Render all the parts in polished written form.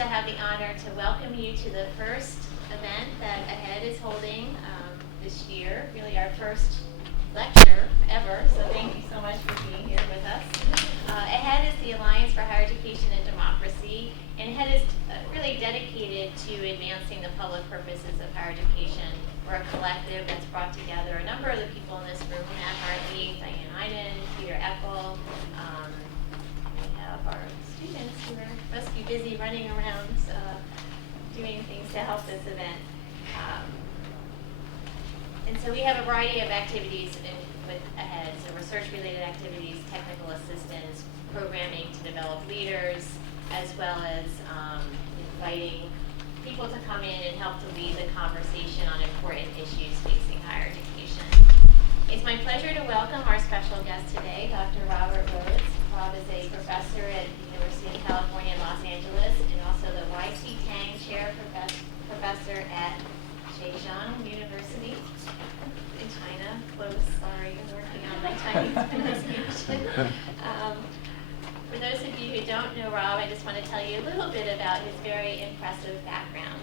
to have the honor to welcome you to the first event that AHEAD is holding this year, really our first lecture ever, so thank you so much for being here with us. AHEAD is the Alliance for Higher Education and Democracy, and AHEAD is really dedicated to advancing the public purposes of higher education. We're a collective that's brought together a number of the people in this room, Matt Hartley, Diane Iden, Peter Eckel. We have our students who must be busy running around doing things to help this event. And so we have a variety of activities with AHEAD, so research-related activities, technical assistance, programming to develop leaders, as well as inviting people to come in and help to lead the conversation on important issues facing higher education. It's my pleasure to welcome our special guest today, Dr. Robert Rhoads. Rob is a professor at the University of California in Los Angeles and also the Y.C. Tang Chair Professor at Zhejiang University in China. Close, sorry, I'm working on my Chinese pronunciation. For those of you who don't know Rob, I just want to tell you a little bit about his very impressive background.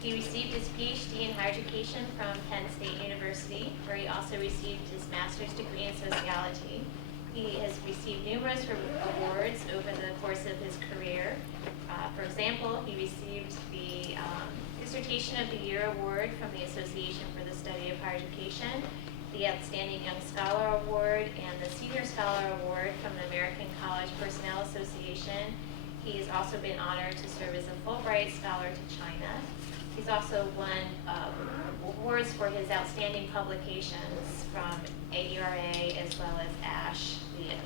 He received his PhD in higher education from Penn State University, where he also received his master's degree in sociology. He has received numerous awards over the course of his career. For example, he received the Dissertation of the Year Award from the Association for the Study of Higher Education, the Outstanding Young Scholar Award, and the Senior Scholar Award from the American College Personnel Association. He has also been honored to serve as a Fulbright Scholar to China. He's also won awards for his outstanding publications from AERA as well as ASH,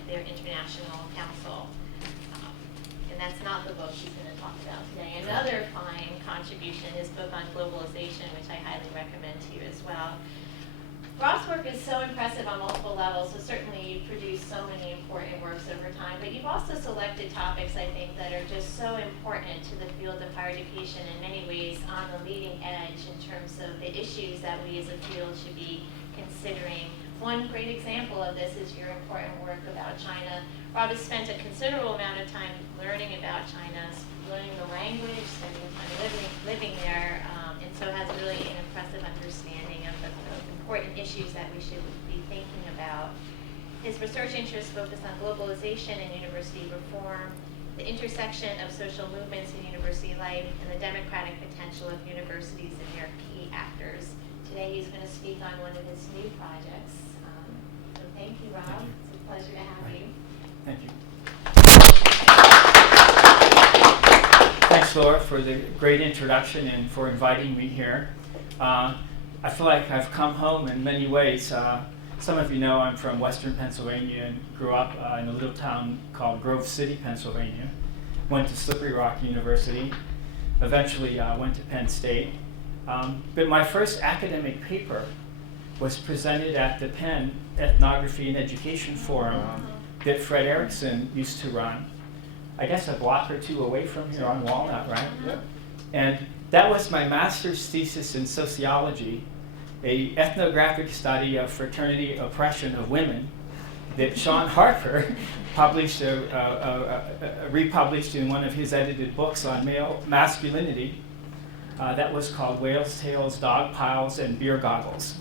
their international council. And that's not the book he's going to talk about today. Another fine contribution, his book on globalization, which I highly recommend to you as well. Rob's work is so impressive on multiple levels, so certainly you've produced so many important works over time, but you've also selected topics, I think, that are just so important to the field of higher education in many ways on the leading edge in terms of the issues that we as a field should be considering. One great example of this is your important work about China. Rob has spent a considerable amount of time learning about China, learning the language, spending time living there, and so has really an impressive understanding of the important issues that we should be thinking about. His research interests focus on globalization and university reform, the intersection of social movements in university life, and the democratic potential of universities and their key actors. Today he's going to speak on one of his new projects. So thank you, Rob. Thank you. It's a pleasure to have you. Thank you. Thanks, Laura, for the great introduction and for inviting me here. I feel like I've come home in many ways. Some of you know I'm from Western Pennsylvania and grew up in a little town called Grove City, Pennsylvania. Went to Slippery Rock University. Eventually went to Penn State. But my first academic paper was presented at the Penn Ethnography and Education Forum that Fred Erickson used to run. I guess a block or two away from here on Walnut, right? Yeah. And that was my master's thesis in sociology, a ethnographic study of fraternity oppression of women that Sean Harper published, republished in one of his edited books on male masculinity. That was called Whales' Tails, Dog Piles, and Beer Goggles.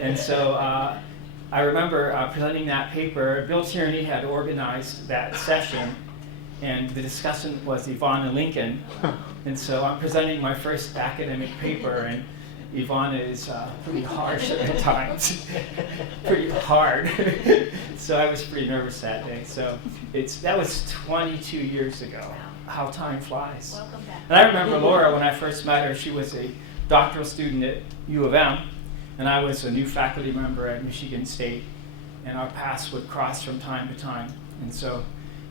And so I remember presenting that paper. Bill Tierney had organized that session, and the discussant was Ivana Lincoln. And so I'm presenting my first academic paper, and Ivana is pretty harsh at times, pretty hard. So I was pretty nervous that day. So that was 22 years ago. How time flies. Welcome back. And I remember Laura, when I first met her, she was a doctoral student at U of M, and I was a new faculty member at Michigan State, and our paths would cross from time to time. And so,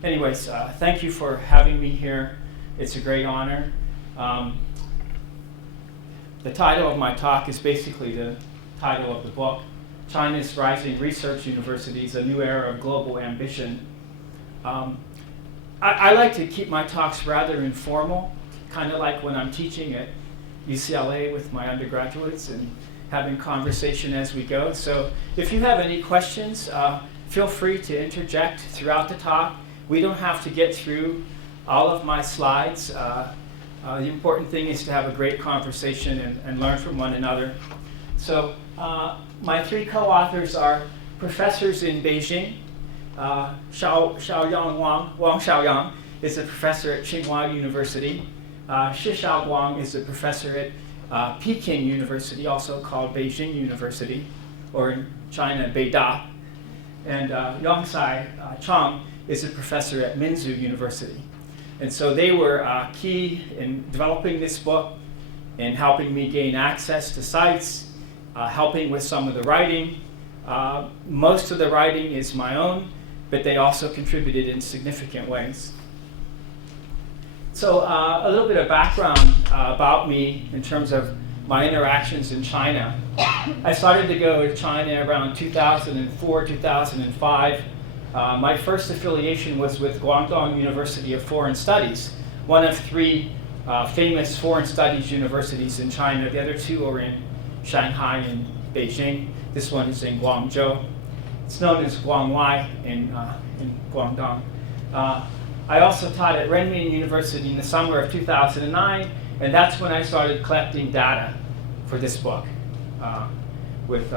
anyways, thank you for having me here. It's a great honor. The title of my talk is basically the title of the book, China's Rising Research Universities, A New Era of Global Ambition. I like to keep my talks rather informal, kind of like when I'm teaching at UCLA with my undergraduates and having conversation as we go. So if you have any questions, feel free to interject throughout the talk. We don't have to get through all of my slides. The important thing is to have a great conversation and learn from one another. So my three co-authors are professors in Beijing. Wang Xiaoyang is a professor at Tsinghua University. Shi Xiaoguang is a professor at Peking University, also called Beijing University, or in China, Beida. And Yongsai Chang is a professor at Minzu University. And so they were key in developing this book and helping me gain access to sites, helping with some of the writing. Most of the writing is my own, but they also contributed in significant ways. So a little bit of background about me in terms of my interactions in China. I started to go to China around 2004, 2005. My first affiliation was with Guangdong University of Foreign Studies, one of three famous foreign studies universities in China. The other two are in Shanghai and Beijing. This one is in Guangzhou. It's known as Guangwai in Guangdong. I also taught at Renmin University in the summer of 2009, and that's when I started collecting data for this book with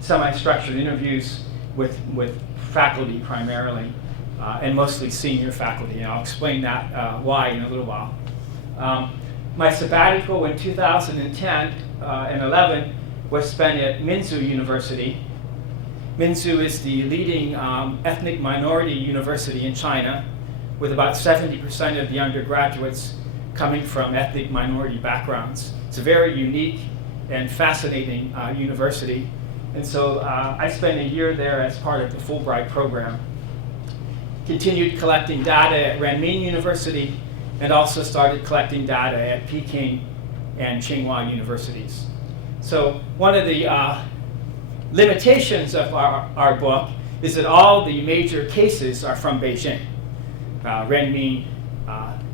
semi-structured interviews with faculty primarily, and mostly senior faculty, and I'll explain that why in a little while. My sabbatical in 2010 and 11 was spent at Minzu University. Minzu is the leading ethnic minority university in China, with about 70% of the undergraduates coming from ethnic minority backgrounds. It's a very unique and fascinating university. And so I spent a year there as part of the Fulbright program. Continued collecting data at Renmin University, and also started collecting data at Peking and Tsinghua universities. So one of the limitations of our book is that all the major cases are from Beijing. Renmin,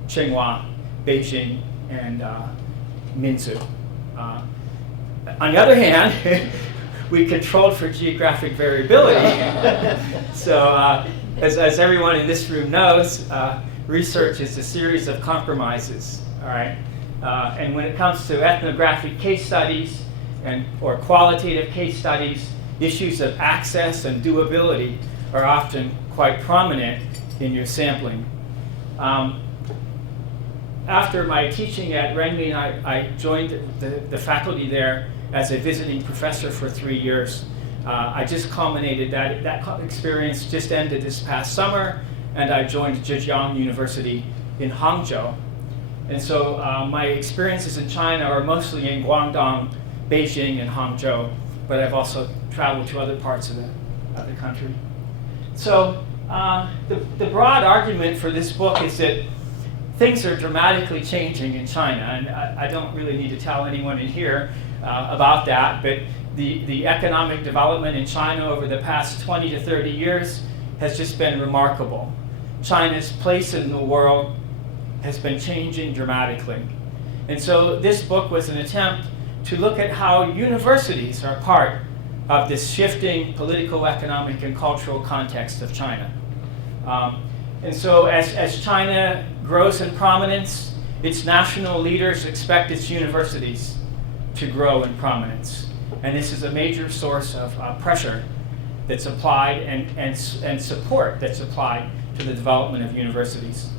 Tsinghua, Beijing, and Minzu. On the other hand, we controlled for geographic variability. So as everyone in this room knows, research is a series of compromises, all right? And when it comes to ethnographic case studies or qualitative case studies, issues of access and doability are often quite prominent in your sampling. After my teaching at Renmin, I joined the faculty there as a visiting professor for 3 years. I just culminated that experience just ended this past summer, and I joined Zhejiang University in Hangzhou. And so my experiences in China are mostly in Guangdong, Beijing, and Hangzhou, but I've also traveled to other parts of the country. So the broad argument for this book is that things are dramatically changing in China, and I don't really need to tell anyone in here about that, but the economic development in China over the past 20 to 30 years has just been remarkable. China's place in the world has been changing dramatically. And so this book was an attempt to look at how universities are part of this shifting political, economic, and cultural context of China. And so as China grows in prominence, its national leaders expect its universities to grow in prominence. And this is a major source of pressure that's applied and support that's applied to the development of universities.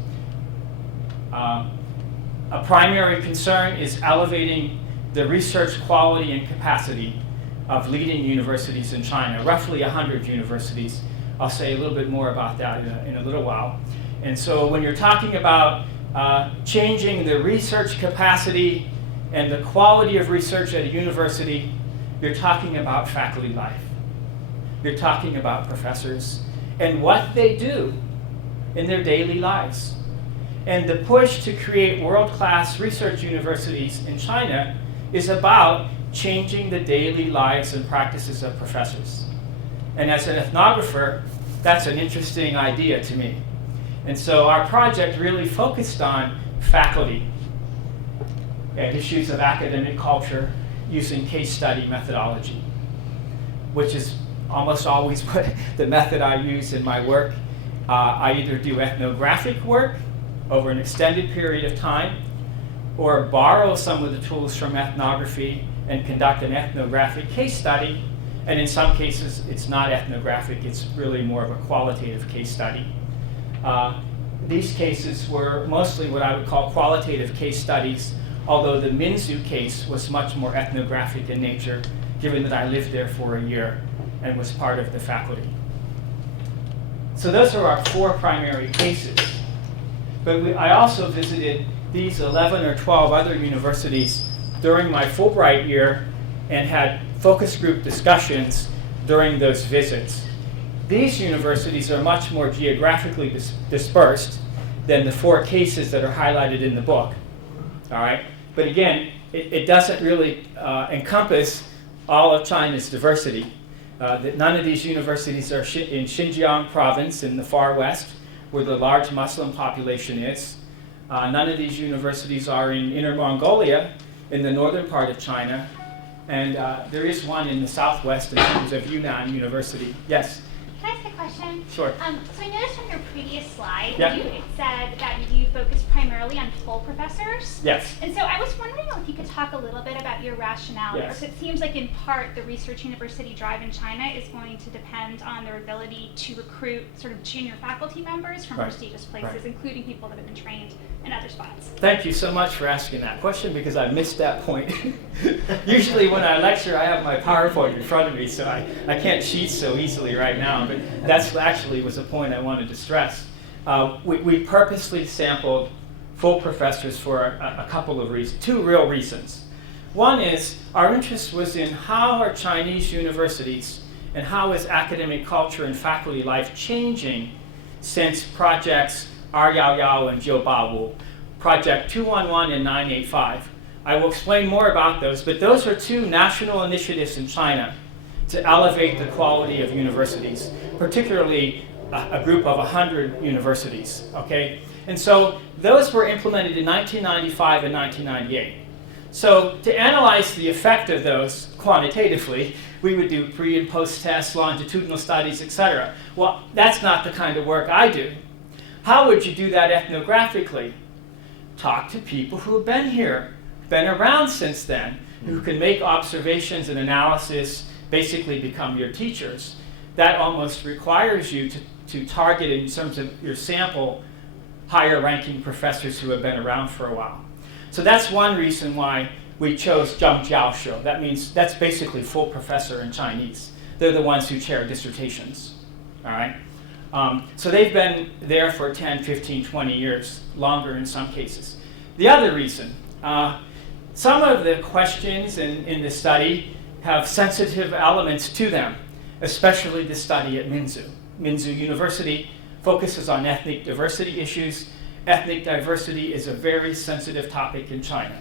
A primary concern is elevating the research quality and capacity of leading universities in China, roughly 100 universities. I'll say a little bit more about that in a little while. And so when you're talking about changing the research capacity and the quality of research at a university, you're talking about faculty life. You're talking about professors and what they do in their daily lives. And the push to create world-class research universities in China is about changing the daily lives and practices of professors. And as an ethnographer, that's an interesting idea to me. And so our project really focused on faculty and issues of academic culture using case study methodology, which is almost always what the method I use in my work. I either do ethnographic work over an extended period of time, or borrow some of the tools from ethnography and conduct an ethnographic case study. And in some cases, it's not ethnographic, it's really more of a qualitative case study. These cases were mostly what I would call qualitative case studies, although the Minzu case was much more ethnographic in nature, given that I lived there for a year and was part of the faculty. So those are our 4 primary cases. But I also visited these 11 or 12 other universities during my Fulbright year and had focus group discussions during those visits. These universities are much more geographically dispersed than the 4 cases that are highlighted in the book. All right? But again, it doesn't really encompass all of China's diversity. None of these universities are in Xinjiang province in the far west, where the large Muslim population is. None of these universities are in Inner Mongolia, in the northern part of China. And there is one in the southwest in terms of Yunnan University. Yes? Can I ask a question? Sure. So I noticed from your previous slide, Yeah. it said that you focus primarily on full professors. Yes. And so I was wondering if you could talk a little bit about your rationale. Yes. Because it seems like in part the research university drive in China is going to depend on their ability to recruit sort of junior faculty members from Right. prestigious places, Right. including people that have been trained in other spots. Thank you so much for asking that question, because I missed that point. Usually when I lecture, I have my PowerPoint in front of me, so I can't cheat so easily right now, but that's actually was a point I wanted to stress. We purposely sampled full professors for a couple of reasons, 2 real reasons. One is our interest was in how are Chinese universities and how is academic culture and faculty life changing since projects R Yao Yao and Jiu Ba Wu, Project 211 and 985. I will explain more about those, but those are 2 national initiatives in China to elevate the quality of universities, particularly a group of 100 universities, okay? And so those were implemented in 1995 and 1998. So to analyze the effect of those quantitatively, we would do pre and post tests, longitudinal studies, etc. Well, that's not the kind of work I do. How would you do that ethnographically? Talk to people who have been here, been around since then, who can make observations and analysis, basically become your teachers. That almost requires you to target, in terms of your sample, higher ranking professors who have been around for a while. So that's one reason why we chose Zheng Jiaoshou. That means that's basically full professor in Chinese. They're the ones who chair dissertations, all right? So they've been there for 10, 15, 20 years, longer in some cases. The other reason, some of the questions in the study have sensitive elements to them, especially the study at Minzu. Minzu University focuses on ethnic diversity issues. Ethnic diversity is a very sensitive topic in China.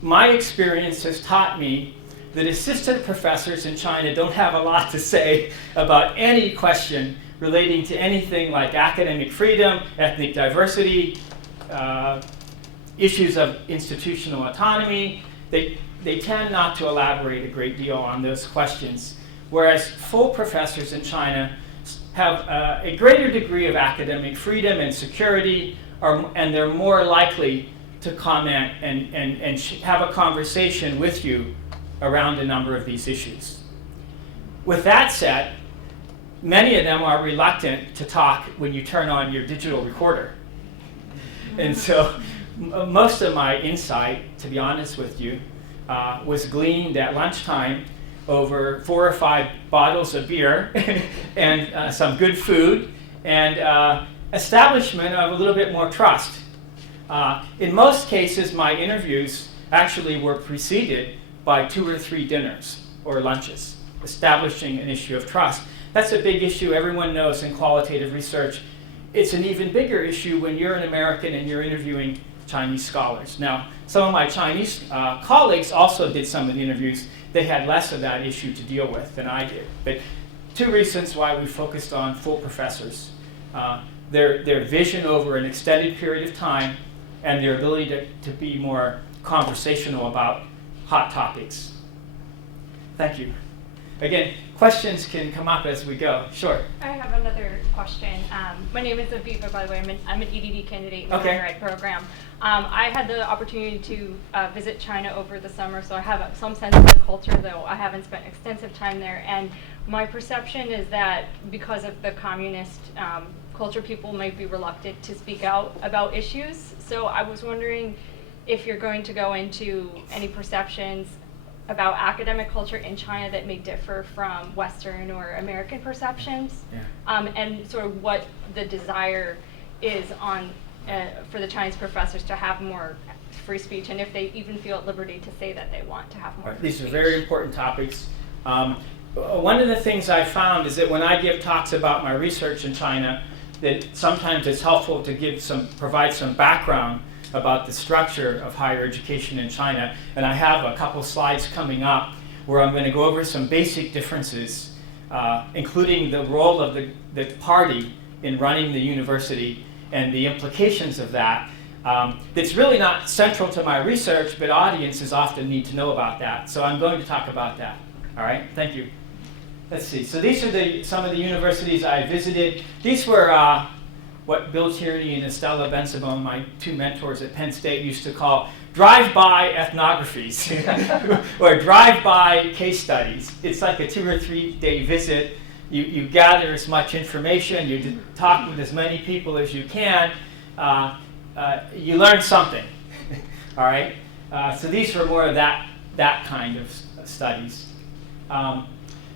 My experience has taught me that assistant professors in China don't have a lot to say about any question relating to anything like academic freedom, ethnic diversity, issues of institutional autonomy. They tend not to elaborate a great deal on those questions, whereas full professors in China have a greater degree of academic freedom and security, and they're more likely to comment and have a conversation with you around a number of these issues. With that said, many of them are reluctant to talk when you turn on your digital recorder. And so most of my insight, to be honest with you, was gleaned at lunchtime over 4 or 5 bottles of beer and some good food and establishment of a little bit more trust. In most cases, my interviews actually were preceded by 2 or 3 dinners or lunches, establishing an issue of trust. That's a big issue everyone knows in qualitative research. It's an even bigger issue when you're an American and you're interviewing Chinese scholars. Now, some of my Chinese colleagues also did some of the interviews. They had less of that issue to deal with than I did. But 2 reasons why we focused on full professors. Their vision over an extended period of time and their ability to be more conversational about hot topics. Thank you. again, questions can come up as we go. Sure. I have another question. My name is Aviva, by the way. I'm an EDD candidate in the Okay. higher ed program. I had the opportunity to visit China over the summer, so I have some sense of the culture, though I haven't spent extensive time there. And my perception is that because of the communist culture, people might be reluctant to speak out about issues. So I was wondering if you're going to go into any perceptions about academic culture in China that may differ from Western or American perceptions, and sort of what the desire is on for the Chinese professors to have more free speech, and if they even feel at liberty to say that they want to have more free These speech. are very important topics. One of the things I found is that when I give talks about my research in China, that sometimes it's helpful to provide some background about the structure of higher education in China. And I have a couple slides coming up where I'm going to go over some basic differences, including the role of the party in running the university and the implications of that. It's really not central to my research, but audiences often need to know about that. So I'm going to talk about that. All right, thank you. Let's see. So these are some of the universities I visited. These were what Bill Tierney and Estella Bensabon, my two mentors at Penn State, used to call drive-by ethnographies or drive-by case studies. It's like a 2 or 3 day visit. You gather as much information, you talk with as many people as you can, you learn something. All right? So these were more of that kind of studies.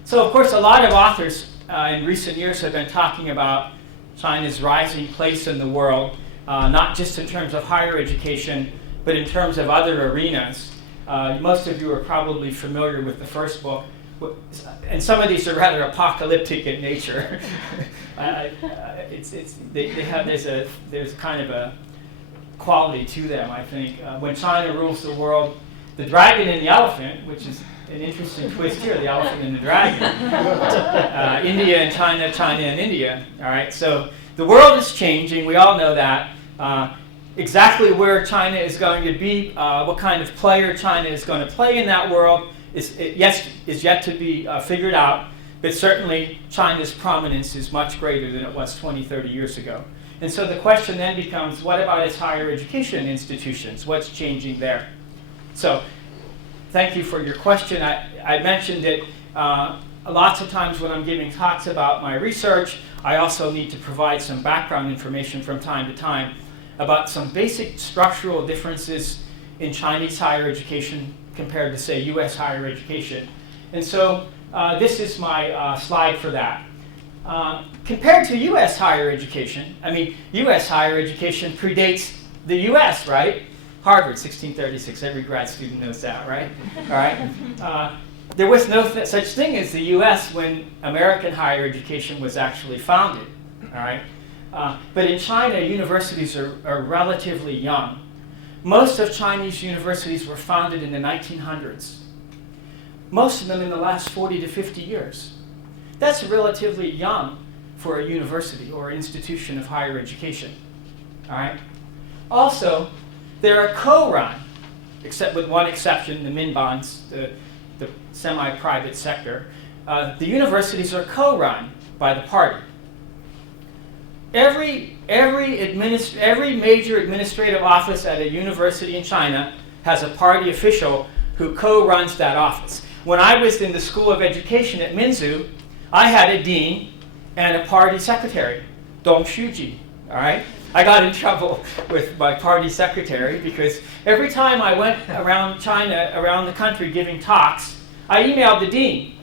So of course a lot of authors in recent years have been talking about China's rising place in the world, not just in terms of higher education, but in terms of other arenas. Most of you are probably familiar with the first book, and some of these are rather apocalyptic in nature. There's kind of a quality to them, I think. When China rules the world, the dragon and the elephant, which is an interesting twist here, the elephant and the dragon. India and China, China and India. All right, so the world is changing. We all know that. Exactly where China is going to be, what kind of player China is going to play in that world is yet to be figured out. But certainly China's prominence is much greater than it was 20, 30 years ago. And so the question then becomes, what about its higher education institutions? What's changing there? So thank you for your question. I mentioned that lots of times when I'm giving talks about my research, I also need to provide some background information from time to time about some basic structural differences in Chinese higher education compared to, say, US higher education. And so this is my slide for that. Compared to US higher education, I mean, US higher education predates the US, right? Harvard, 1636. Every grad student knows that, right? All right. There was no such thing as the U.S. when American higher education was actually founded. All right. But in China, universities are relatively young. Most of Chinese universities were founded in the 1900s. Most of them in the last 40 to 50 years. That's relatively young for a university or institution of higher education. All right. Also, they're co-run, except with one exception, the Minbans, the semi-private sector. The universities are co-run by the party. Every major administrative office at a university in China has a party official who co-runs that office. When I was in the School of Education at Minzu, I had a dean and a party secretary, Dong Shuji, all right? I got in trouble with my party secretary because every time I went around China, around the country giving talks, I emailed the dean.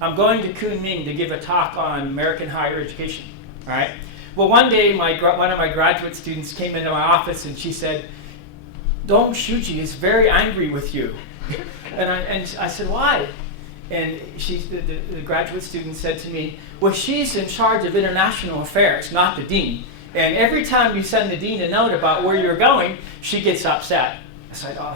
I'm going to Kunming to give a talk on American higher education, all right? Well, one day one of my graduate students came into my office and she said, Dong Shuji is very angry with you. And I said, why? And the graduate student said to me, well, she's in charge of international affairs, not the dean. And every time you send the dean a note about where you're going, she gets upset. I said, oh,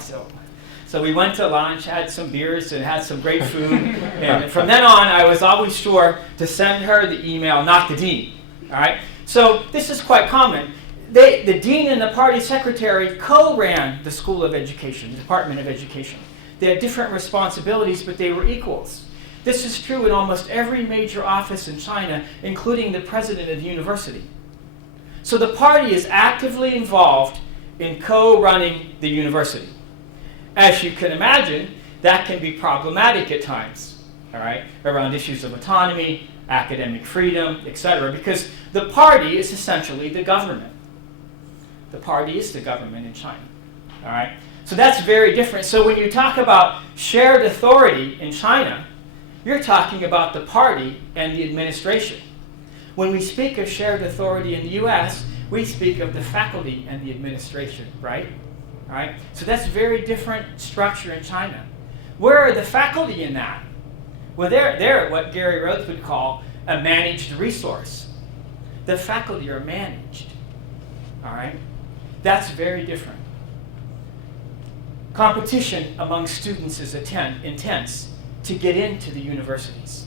so we went to lunch, had some beers, and had some great food. And from then on, I was always sure to send her the email, not the dean. All right? So this is quite common. The dean and the party secretary co-ran the School of Education, the Department of Education. They had different responsibilities, but they were equals. This is true in almost every major office in China, including the president of the university. So the party is actively involved in co-running the university. As you can imagine, that can be problematic at times, all right, around issues of autonomy, academic freedom, etc., because the party is essentially the government. The party is the government in China, all right? So that's very different. So when you talk about shared authority in China, you're talking about the party and the administration. When we speak of shared authority in the US, we speak of the faculty and the administration, right? All right? So that's a very different structure in China. Where are the faculty in that? Well, they're what Gary Rhoads would call a managed resource. The faculty are managed, all right? That's very different. Competition among students is intense to get into the universities.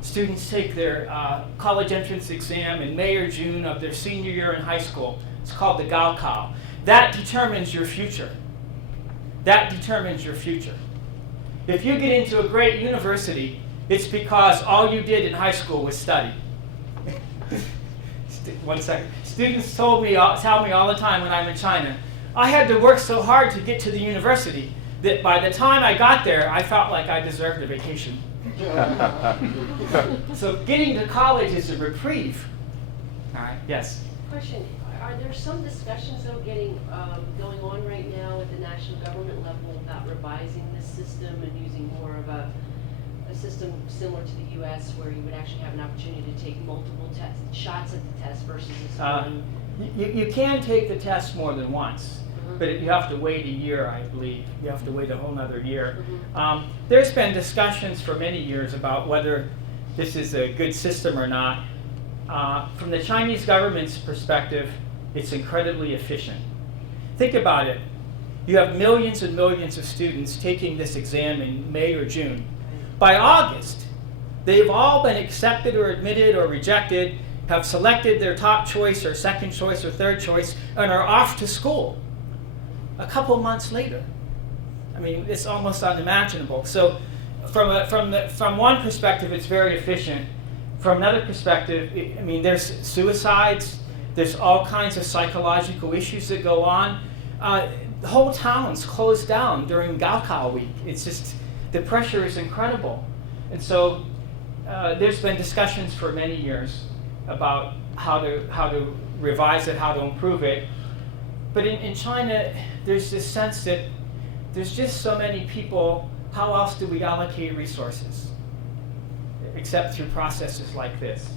Students take their college entrance exam in May or June of their senior year in high school. It's called the Gaokao. That determines your future. That determines your future. If you get into a great university, it's because all you did in high school was study. One second. Students tell me all the time when I'm in China, I had to work so hard to get to the university that by the time I got there, I felt like I deserved a vacation. So getting to college is a reprieve. All right, yes? Question, are there some discussions though going on right now at the national government level about revising this system and using more of a system similar to the US where you would actually have an opportunity to take multiple shots at the test versus this one? You can take the test more than once. But you have to wait a year, I believe. You have to wait a whole nother year. There's been discussions for many years about whether this is a good system or not. From the Chinese government's perspective, it's incredibly efficient. Think about it. You have millions and millions of students taking this exam in May or June. By August, they've all been accepted or admitted or rejected, have selected their top choice or second choice or third choice, and are off to school. A couple months later. I mean, it's almost unimaginable. So from one perspective, it's very efficient. From another perspective, I mean, there's suicides. There's all kinds of psychological issues that go on. The whole town's closed down during Gaokao week. It's just, the pressure is incredible. And so there's been discussions for many years about how to revise it, how to improve it. But in China, there's this sense that there's just so many people, how else do we allocate resources? Except through processes like this.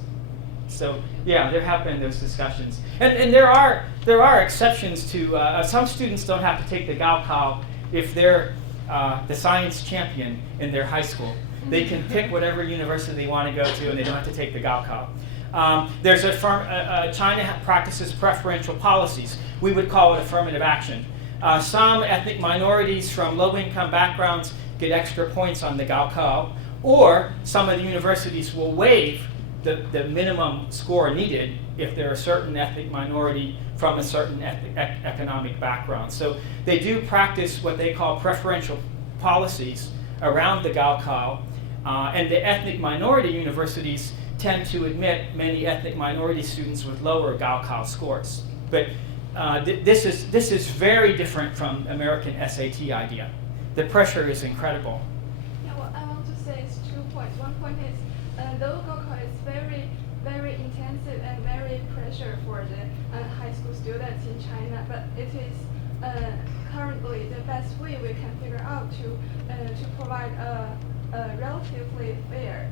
So yeah, there have been those discussions. And there are exceptions to, some students don't have to take the Gaokao if they're the science champion in their high school. They can pick whatever university they want to go to and they don't have to take the Gaokao. There's China practices preferential policies. We would call it affirmative action. Some ethnic minorities from low-income backgrounds get extra points on the Gaokao, or some of the universities will waive the minimum score needed if they're a certain ethnic minority from a certain economic background. So they do practice what they call preferential policies around the Gaokao, and the ethnic minority universities tend to admit many ethnic minority students with lower Gaokao scores. But this is very different from American SAT idea. The pressure is incredible. Yeah, well, I want to say it's 2 points. One point is low Gaokao is very, very intensive and very pressure for the high school students in China. But it is currently the best way we can figure out to provide a relatively fair.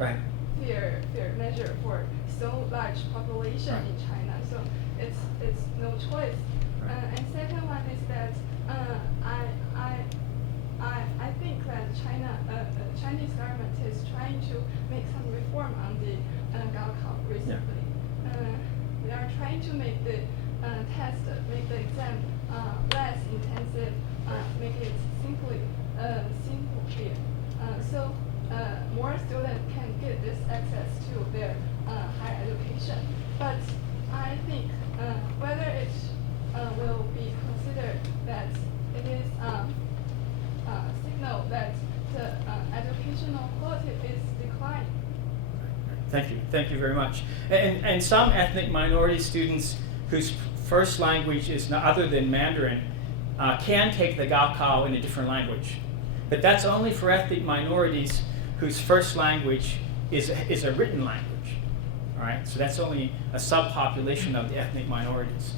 Right. Fair measure for so large population in China, so it's no choice. And second one is that I think that Chinese government is trying to make some reform on the Gaokao recently. They are trying to make the test, make the exam less intensive, make it simple here. So more students can get this access to their higher education. But I think whether it will be considered that it is signal that the educational Thank you very much. And some ethnic minority students whose first language is other than Mandarin can take the Gaokao in a different language. But that's only for ethnic minorities whose first language is a written language. All right, so that's only a subpopulation of the ethnic minorities.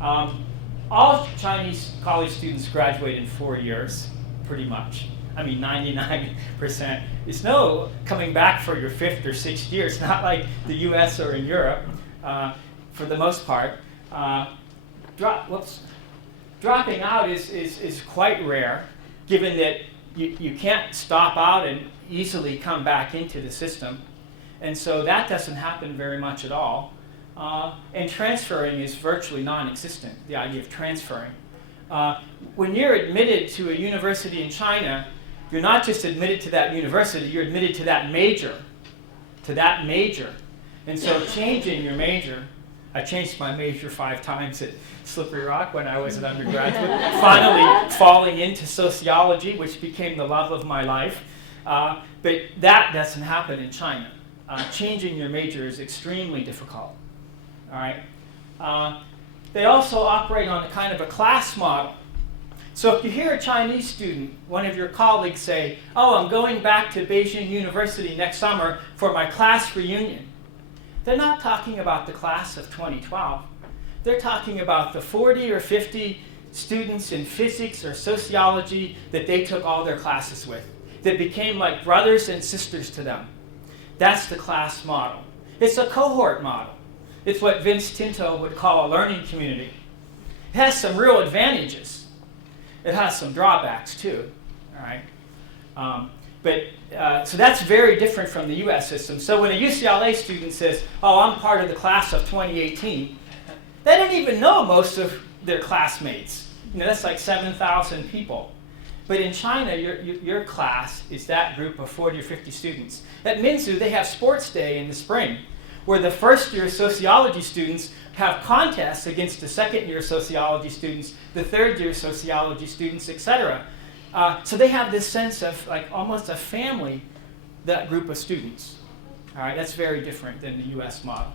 All Chinese college students graduate in 4 years, pretty much. I mean, 99%. It's no coming back for your 5th or 6th year. It's not like the US or in Europe, for the most part. Dropping out is quite rare, given that you can't stop out and easily come back into the system. And so that doesn't happen very much at all. And transferring is virtually non-existent, the idea of transferring. When you're admitted to a university in China, you're not just admitted to that university, you're admitted to that major. And so changing your major, I changed my major 5 times at Slippery Rock when I was an undergraduate, finally falling into sociology, which became the love of my life. But that doesn't happen in China. Changing your major is extremely difficult. All right. They also operate on a kind of a class model. So if you hear a Chinese student, one of your colleagues say, "Oh, I'm going back to Beijing University next summer for my class reunion," they're not talking about the class of 2012. They're talking about the 40 or 50 students in physics or sociology that they took all their classes with, that became like brothers and sisters to them. That's the class model. It's a cohort model. It's what Vince Tinto would call a learning community. It has some real advantages. It has some drawbacks too. All right. So that's very different from the U.S. system. So when a UCLA student says, "Oh, I'm part of the class of 2018," they don't even know most of their classmates. That's like 7,000 people. But in China, your class is that group of 40 or 50 students. At Minzu, they have sports day in the spring, where the first-year sociology students have contests against the second-year sociology students, the third-year sociology students, etc. So they have this sense of like almost a family, that group of students. All right, that's very different than the U.S. model.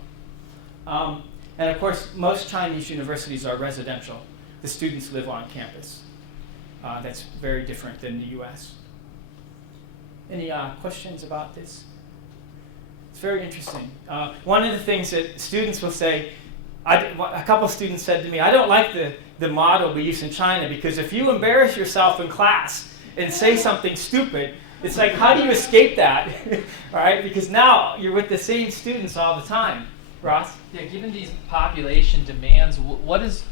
And of course, most Chinese universities are residential. The students live on campus. That's very different than the U.S. Any questions about this? It's very interesting. One of the things that students will say, a couple of students said to me, "I don't like the model we use in China because if you embarrass yourself in class and say something stupid, it's like, how do you escape that?" All right? Because now you're with the same students all the time. Ross? Yeah, given these population demands, what is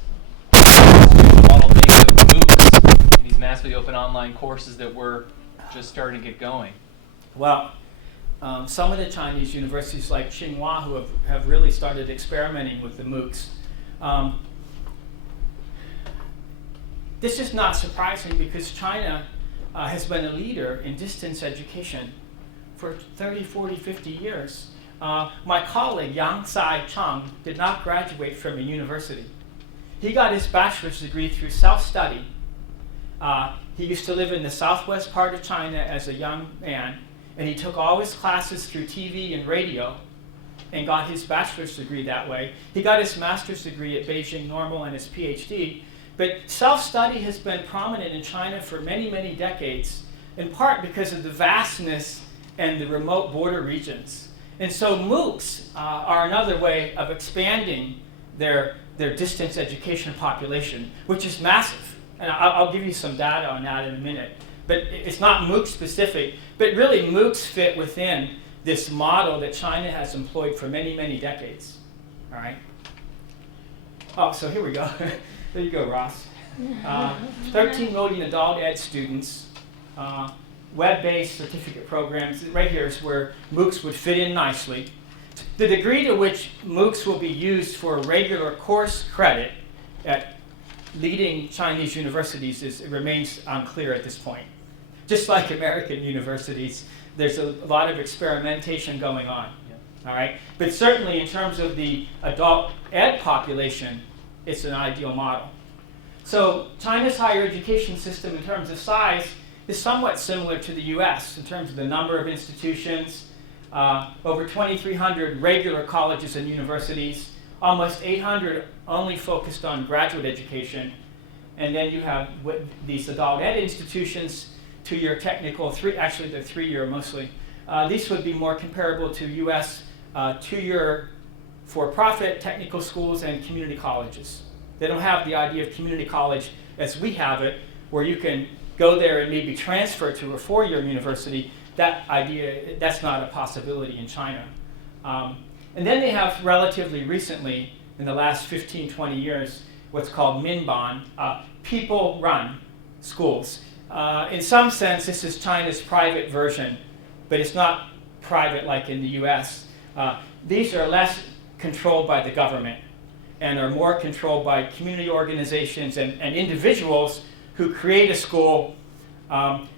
the model make of MOOCs and these massively open online courses that we're just starting to get going? Well, some of the Chinese universities like Tsinghua who have really started experimenting with the MOOCs. This is not surprising because China has been a leader in distance education for 30, 40, 50 years. My colleague, Yang Sai Cheng, did not graduate from a university. He got his bachelor's degree through self-study. He used to live in the southwest part of China as a young man, and he took all his classes through TV and radio and got his bachelor's degree that way. He got his master's degree at Beijing Normal and his PhD. But self-study has been prominent in China for many, many decades, in part because of the vastness and the remote border regions. And so MOOCs are another way of expanding their distance education population, which is massive. And I'll give you some data on that in a minute. But it's not MOOC specific, but really MOOCs fit within this model that China has employed for many, many decades. All right? Oh, so here we go. There you go, Ross. 13 million adult ed students, web-based certificate programs. Right here is where MOOCs would fit in nicely. The degree to which MOOCs will be used for regular course credit at leading Chinese universities it remains unclear at this point. Just like American universities, there's a lot of experimentation going on. Yeah. All right? But certainly in terms of the adult ed population, it's an ideal model. So China's higher education system in terms of size is somewhat similar to the US in terms of the number of institutions, over 2,300 regular colleges and universities, almost 800 only focused on graduate education, and then you have these adult ed institutions, two-year technical, actually they're three-year mostly. These would be more comparable to US two-year for-profit technical schools and community colleges. They don't have the idea of community college as we have it, where you can go there and maybe transfer to a four-year university. That idea, that's not a possibility in China. And then they have relatively recently, in the last 15, 20 years, what's called Minban, people-run schools. In some sense, this is China's private version, but it's not private like in the US. These are less controlled by the government and are more controlled by community organizations and individuals who create a school.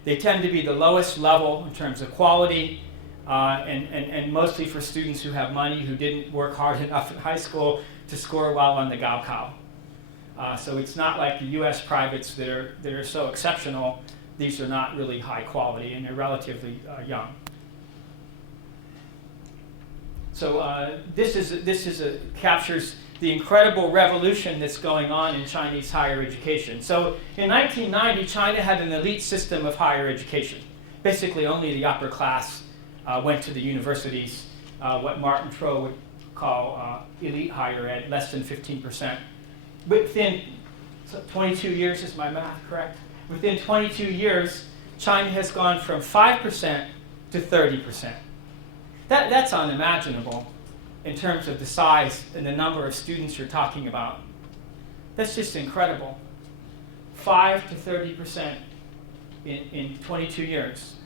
They tend to be the lowest level in terms of quality, and mostly for students who have money, who didn't work hard enough in high school to score well on the Gaokao. So it's not like the US privates that are so exceptional. These are not really high quality, and they're relatively young. So this captures the incredible revolution that's going on in Chinese higher education. So in 1990, China had an elite system of higher education. Basically, only the upper class went to the universities, what Martin Troe would call elite higher ed, less than 15%. Within 22 years, is my math correct? Within 22 years, China has gone from 5% to 30%. That's unimaginable in terms of the size and the number of students you're talking about. That's just incredible. 5 to 30% in 22 years.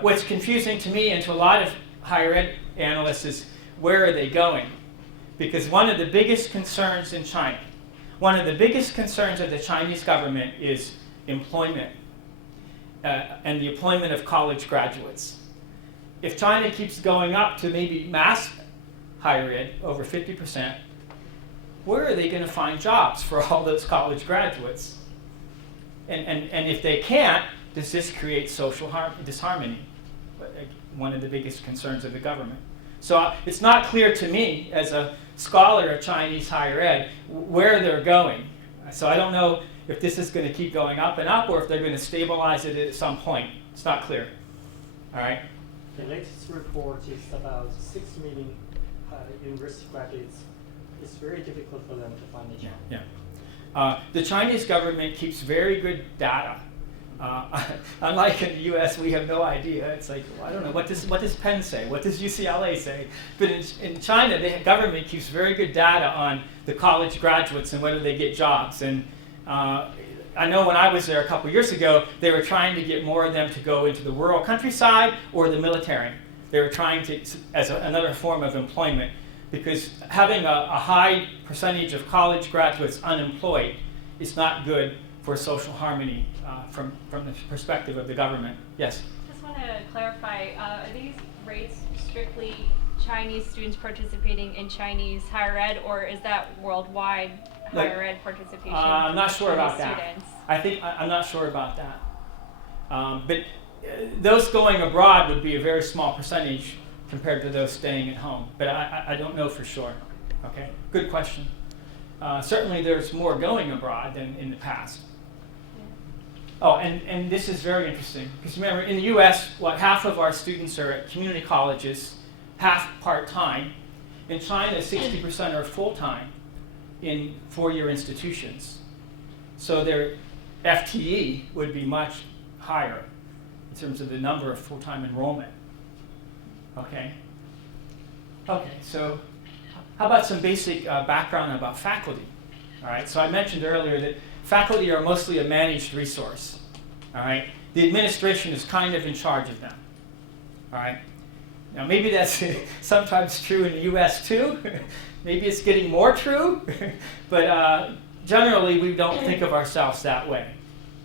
What's confusing to me and to a lot of higher ed analysts is, where are they going? Because one of the biggest concerns in China, one of the biggest concerns of the Chinese government is employment and the employment of college graduates. If China keeps going up to maybe mass higher ed, over 50%, where are they going to find jobs for all those college graduates? And if they can't, does this create social disharmony? One of the biggest concerns of the government. So it's not clear to me, as a scholar of Chinese higher ed, where they're going. So I don't know if this is going to keep going up and up, or if they're going to stabilize it at some point. It's not clear. All right? The latest report is about 6 million university graduates. It's very difficult for them to find a job. Yeah. The Chinese government keeps very good data. Unlike in the US, we have no idea. It's like, well, I don't know, what does Penn say? What does UCLA say? But in China, the government keeps very good data on the college graduates and whether they get jobs. And I know when I was there a couple years ago, they were trying to get more of them to go into the rural countryside or the military. They were trying to, as another form of employment, because having a high percentage of college graduates unemployed is not good for social harmony from the perspective of the government. Yes? Just want to clarify, are these rates strictly Chinese students participating in Chinese higher ed, or is that worldwide higher ed participation? I'm not sure about that. Students? I'm not sure about that. But those going abroad would be a very small percentage compared to those staying at home. But I don't know for sure. Okay, good question. Certainly there's more going abroad than in the past. Oh, and this is very interesting, because remember, in the US, half of our students are at community colleges, half part-time. In China, 60% are full-time in four-year institutions. So their FTE would be much higher in terms of the number of full-time enrollment. Okay? Okay, so how about some basic background about faculty? All right, so I mentioned earlier that faculty are mostly a managed resource. All right, the administration is kind of in charge of them. All right, now maybe that's sometimes true in the U.S. too. Maybe it's getting more true, but generally we don't think of ourselves that way,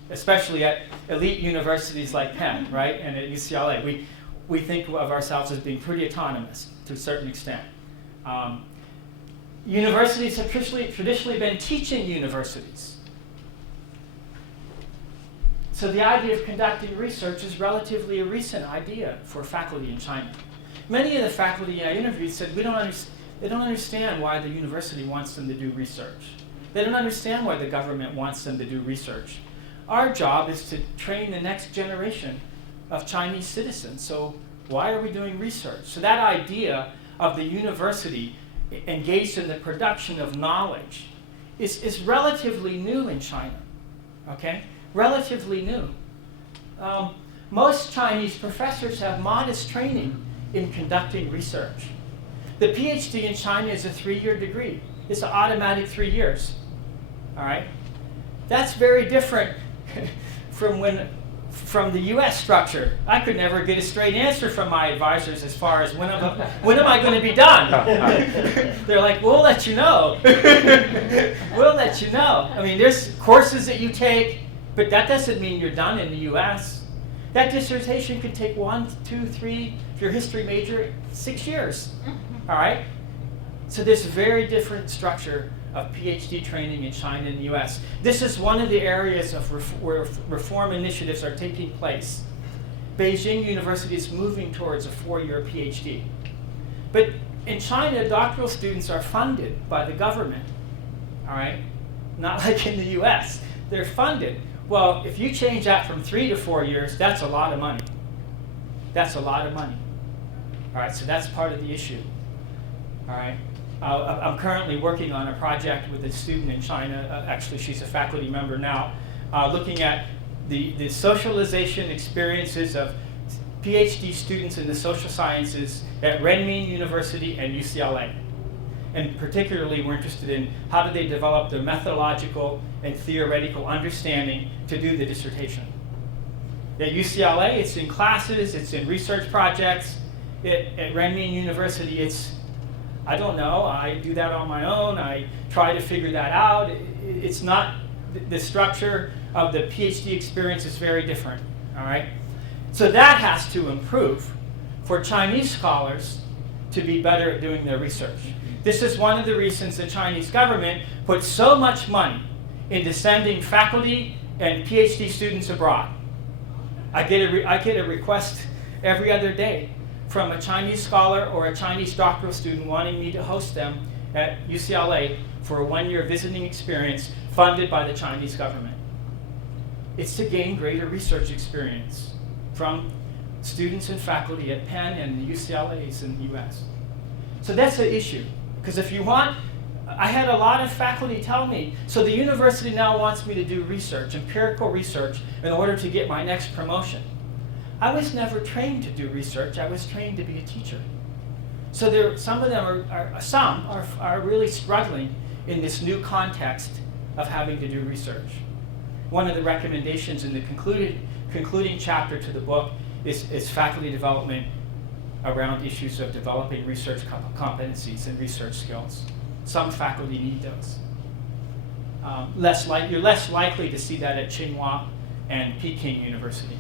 especially at elite universities like Penn, right, and at UCLA. We think of ourselves as being pretty autonomous to a certain extent. Universities have traditionally been teaching universities. So the idea of conducting research is relatively a recent idea for faculty in China. many of the faculty I interviewed said they don't understand why the university wants them to do research. They don't understand why the government wants them to do research. Our job is to train the next generation of Chinese citizens. So why are we doing research? So that idea of the university engaged in the production of knowledge is relatively new in China, okay? Relatively new. Most Chinese professors have modest training in conducting research. The PhD in China is a 3-year degree. It's an automatic 3 years, all right? That's very different from the US structure. I could never get a straight answer from my advisors as far as when am I going to be done? They're like, we'll let you know. We'll let you know. I mean, there's courses that you take, but that doesn't mean you're done in the US. That dissertation could take 1, 2, 3, if you're a history major, 6 years. All right? So there's a very different structure of PhD training in China and the US. This is one of the areas of where reform initiatives are taking place. Beijing University is moving towards a 4-year PhD. But in China, doctoral students are funded by the government, all right? Not like in the US. They're funded. Well, if you change that from 3 to 4 years, that's a lot of money. That's a lot of money. All right, so that's part of the issue. All right. I'm currently working on a project with a student in China. Actually, she's a faculty member now, looking at the socialization experiences of PhD students in the social sciences at Renmin University and UCLA. And particularly, we're interested in how do they develop their methodological and theoretical understanding to do the dissertation. At UCLA, it's in classes, it's in research projects. At Renmin University, it's, I don't know, I do that on my own, I try to figure that out. It's not, the structure of the PhD experience is very different, all right? So that has to improve for Chinese scholars to be better at doing their research. This is one of the reasons the Chinese government put so much money into sending faculty and PhD students abroad. I get a request every other day from a Chinese scholar or a Chinese doctoral student wanting me to host them at UCLA for a 1-year visiting experience funded by the Chinese government. It's to gain greater research experience from students and faculty at Penn and the UCLAs in the US. So that's the issue. Because if you want, I had a lot of faculty tell me, so the university now wants me to do research, empirical research, in order to get my next promotion. I was never trained to do research. I was trained to be a teacher. So some of them are really struggling in this new context of having to do research. One of the recommendations in the concluding chapter to the book is faculty development around issues of developing research competencies and research skills. Some faculty need those. You're less likely to see that at Tsinghua and Peking University.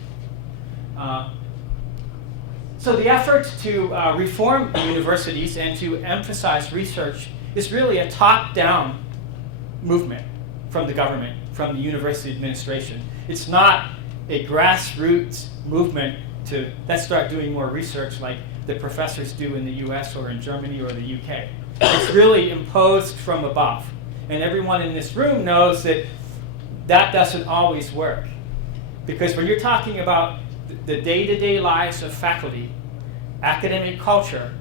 So the effort to reform universities and to emphasize research is really a top-down movement from the government, from the university administration. It's not a grassroots movement to let's start doing more research like the professors do in the US or in Germany or the UK. It's really imposed from above. And everyone in this room knows that that doesn't always work. Because when you're talking about the day-to-day lives of faculty, academic culture,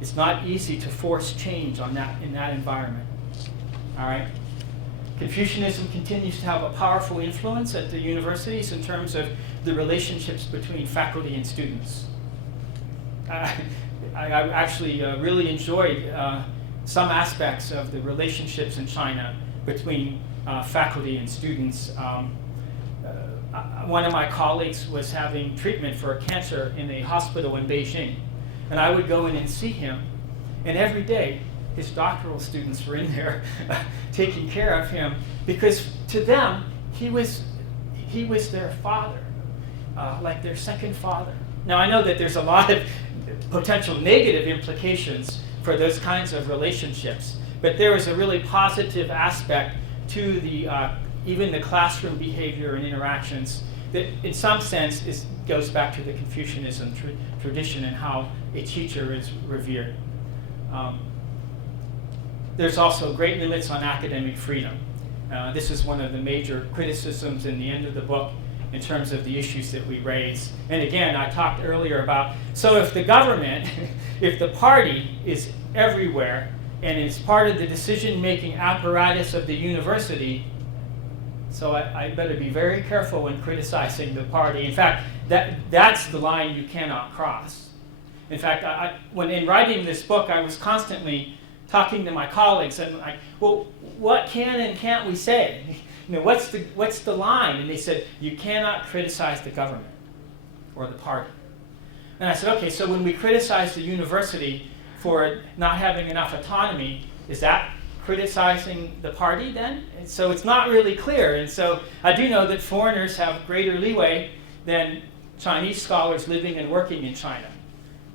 it's not easy to force change on that in that environment. All right? Confucianism continues to have a powerful influence at the universities in terms of the relationships between faculty and students. I actually really enjoyed some aspects of the relationships in China between faculty and students. One of my colleagues was having treatment for a cancer in a hospital in Beijing, and I would go in and see him, and every day his doctoral students were in there taking care of him, because to them he was their father, like their second father. Now I know that there's a lot of potential negative implications for those kinds of relationships, but there is a really positive aspect to the even the classroom behavior and interactions that in some sense goes back to the Confucianism tradition and how a teacher is revered. There's also great limits on academic freedom. This is one of the major criticisms in the end of the book in terms of the issues that we raise. And again, I talked earlier about, so if the government, if the party is everywhere and is part of the decision-making apparatus of the university, so I better be very careful when criticizing the party. In fact, that's the line you cannot cross. In fact, when in writing this book, I was constantly talking to my colleagues and like, well, what can and can't we say? You know, what's the line? And they said, you cannot criticize the government or the party. And I said, okay, so when we criticize the university for not having enough autonomy, is that criticizing the party then? And so it's not really clear. And so I do know that foreigners have greater leeway than Chinese scholars living and working in China.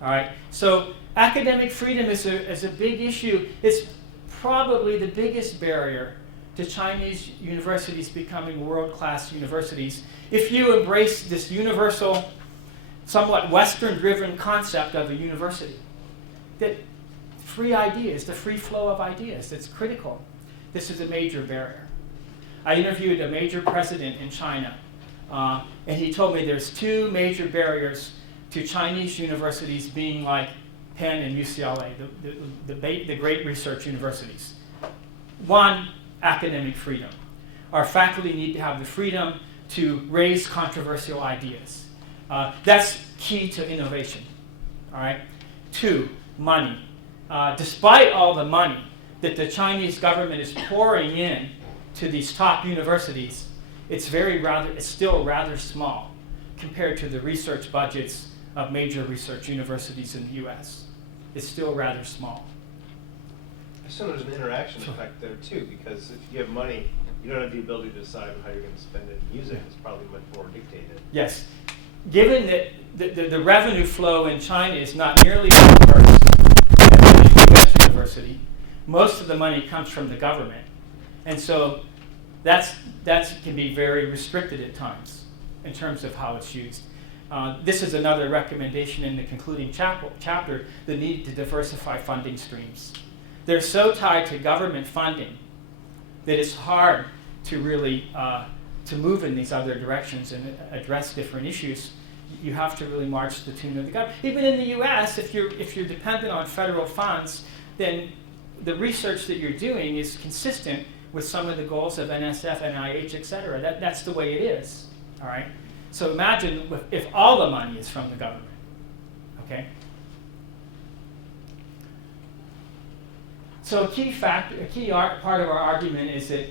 All right. So academic freedom is a big issue. It's probably the biggest barrier to Chinese universities becoming world-class universities. If you embrace this universal, somewhat Western-driven concept of a university, that free ideas, the free flow of ideas, that's critical. This is a major barrier. I interviewed a major president in China, and he told me there's two major barriers to Chinese universities being like Penn and UCLA, the great research universities. One, academic freedom. Our faculty need to have the freedom to raise controversial ideas. That's key to innovation. All right. Two, money. Despite all the money that the Chinese government is pouring in to these top universities, it's still rather small compared to the research budgets of major research universities in the U.S. It's still rather small. So there's an interaction effect there too, because if you have money, you don't have the ability to decide how you're going to spend it. Music is probably much more dictated. Yes. Given that the revenue flow in China is not nearly as diverse as the U.S. university, most of the money comes from the government. And so that can be very restricted at times in terms of how it's used. This is another recommendation in the concluding chapter, the need to diversify funding streams. They're so tied to government funding that it's hard to really to move in these other directions and address different issues. You have to really march to the tune of the government. Even in the U.S., if you're dependent on federal funds, then the research that you're doing is consistent with some of the goals of NSF, NIH, et cetera. That's the way it is. All right. So imagine if all the money is from the government. Okay. So a key part of our argument is that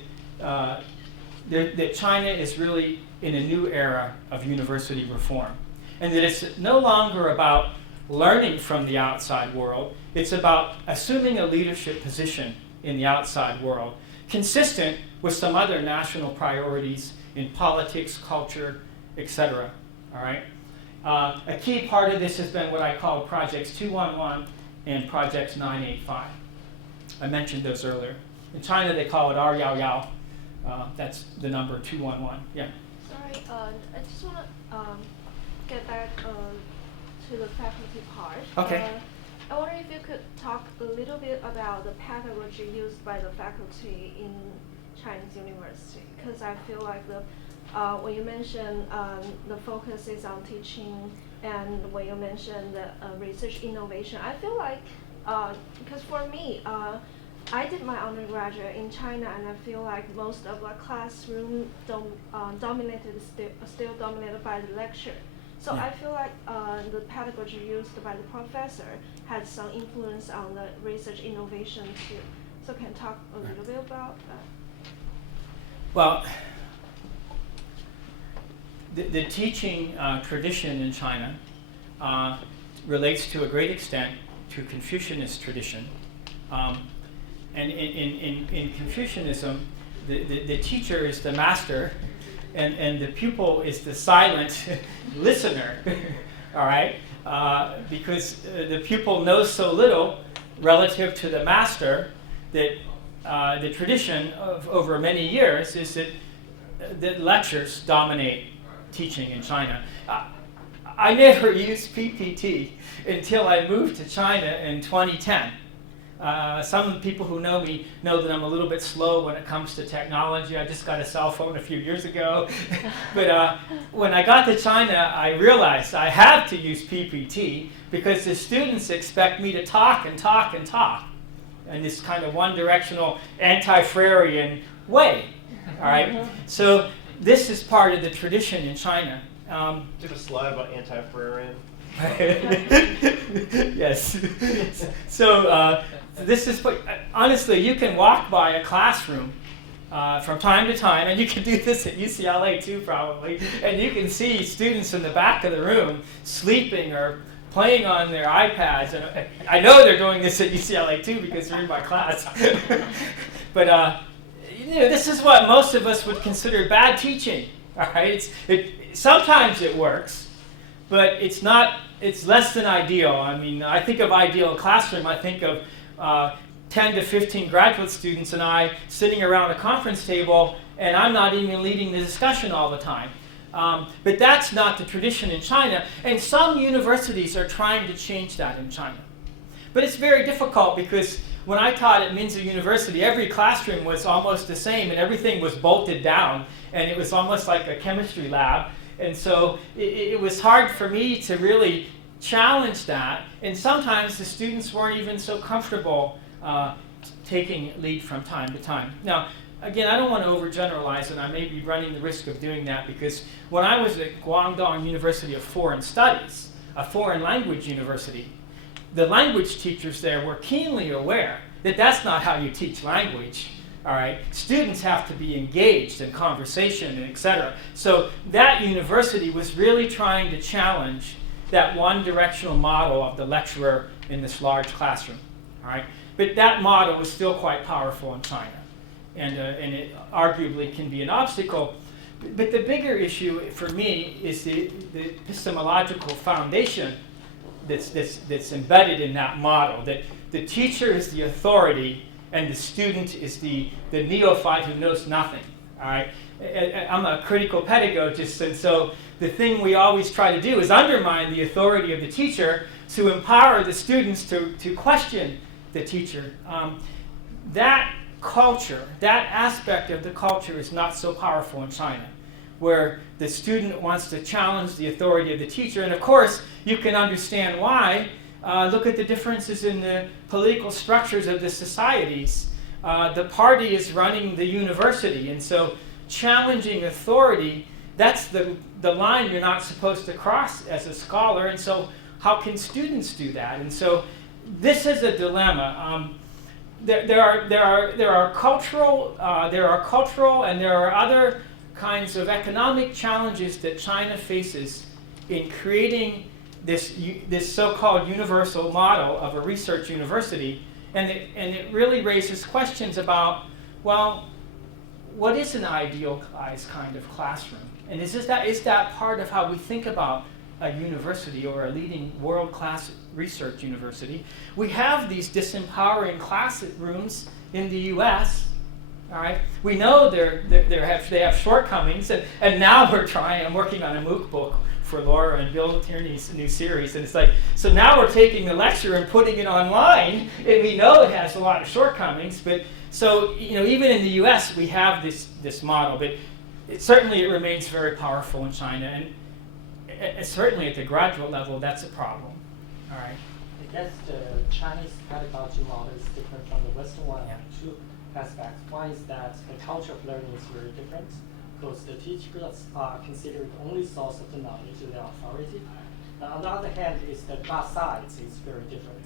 China is really in a new era of university reform, and that it's no longer about learning from the outside world. It's about assuming a leadership position in the outside world, consistent with some other national priorities in politics, culture, etc. All right. A key part of this has been what I call Projects 211 and Projects 985. I mentioned those earlier. In China, they call it R-Yao-Yao. That's the number 211. Yeah. Sorry, I just want to get back to the faculty part. Okay. I wonder if you could talk a little bit about the pedagogy used by the faculty in Chinese university, because I feel like when you mention the focus is on teaching, and when you mention the research innovation, I feel like because for me, I did my undergraduate in China, and I feel like most of the classroom still dominated by the lecture. So Yeah. I feel like the pedagogy used by the professor had some influence on the research innovation too. So can you talk a little bit about that? Well, the teaching tradition in China relates to a great extent to Confucianist tradition. And in Confucianism, the teacher is the master, and the pupil is the silent listener, all right? Because the pupil knows so little relative to the master that the tradition of over many years is that lectures dominate teaching in China. I never used PPT until I moved to China in 2010. Some of the people who know me know that I'm a little bit slow when it comes to technology. I just got a cell phone a few years ago. But when I got to China, I realized I have to use PPT because the students expect me to talk and talk and talk in this kind of one-directional, anti-Freirean way. All right? So this is part of the tradition in China. Do you have a slide about anti-Freirean? Yes. So this is, honestly, you can walk by a classroom from time to time, and you can do this at UCLA too probably, and you can see students in the back of the room sleeping or playing on their iPads. And I know they're doing this at UCLA too because they're in my class. But this is what most of us would consider bad teaching. All right, sometimes it works, but it's not. It's less than ideal. I mean, I think of ideal classroom. I think of 10 to 15 graduate students and I sitting around a conference table, and I'm not even leading the discussion all the time. But that's not the tradition in China, and some universities are trying to change that in China. But it's very difficult because when I taught at Minzu University, every classroom was almost the same, and everything was bolted down, and it was almost like a chemistry lab. And so it was hard for me to really challenge that, and sometimes the students weren't even so comfortable taking lead from time to time. Now, again, I don't want to overgeneralize, and I may be running the risk of doing that because when I was at Guangdong University of Foreign Studies, a foreign language university, the language teachers there were keenly aware that that's not how you teach language. All right, students have to be engaged in conversation and et cetera. So that university was really trying to challenge that one-directional model of the lecturer in this large classroom. All right, but that model was still quite powerful in China, and it arguably can be an obstacle. But the bigger issue for me is the epistemological foundation that's embedded in that model. That the teacher is the authority, and the student is the neophyte who knows nothing. All right, I'm a critical pedagogist, and so the thing we always try to do is undermine the authority of the teacher to empower the students to question the teacher. That culture, that aspect of the culture is not so powerful in China, where the student wants to challenge the authority of the teacher. And of course, you can understand why. Look at the differences in the political structures of the societies. The party is running the university, and so challenging authority, that's the line you're not supposed to cross as a scholar, and so how can students do that? And so this is a dilemma. There are cultural and there are other kinds of economic challenges that China faces in creating this so-called universal model of a research university, and it really raises questions about, well, what is an idealized kind of classroom? And is that part of how we think about a university or a leading world-class research university? We have these disempowering classrooms in the U.S. All right, we know they have shortcomings, and now I'm working on a MOOC book for Laura and Bill Tierney's new series, and it's like, so now we're taking the lecture and putting it online, and we know it has a lot of shortcomings, but so even in the U.S. we have this model, but certainly it remains very powerful in China, and certainly at the graduate level that's a problem. All right. I guess the Chinese pedagogy model is different from the Western one in two aspects. One is that the culture of learning is very different, because the teachers are considered the only source of the knowledge and their authority. On the other hand, is the class size is very different.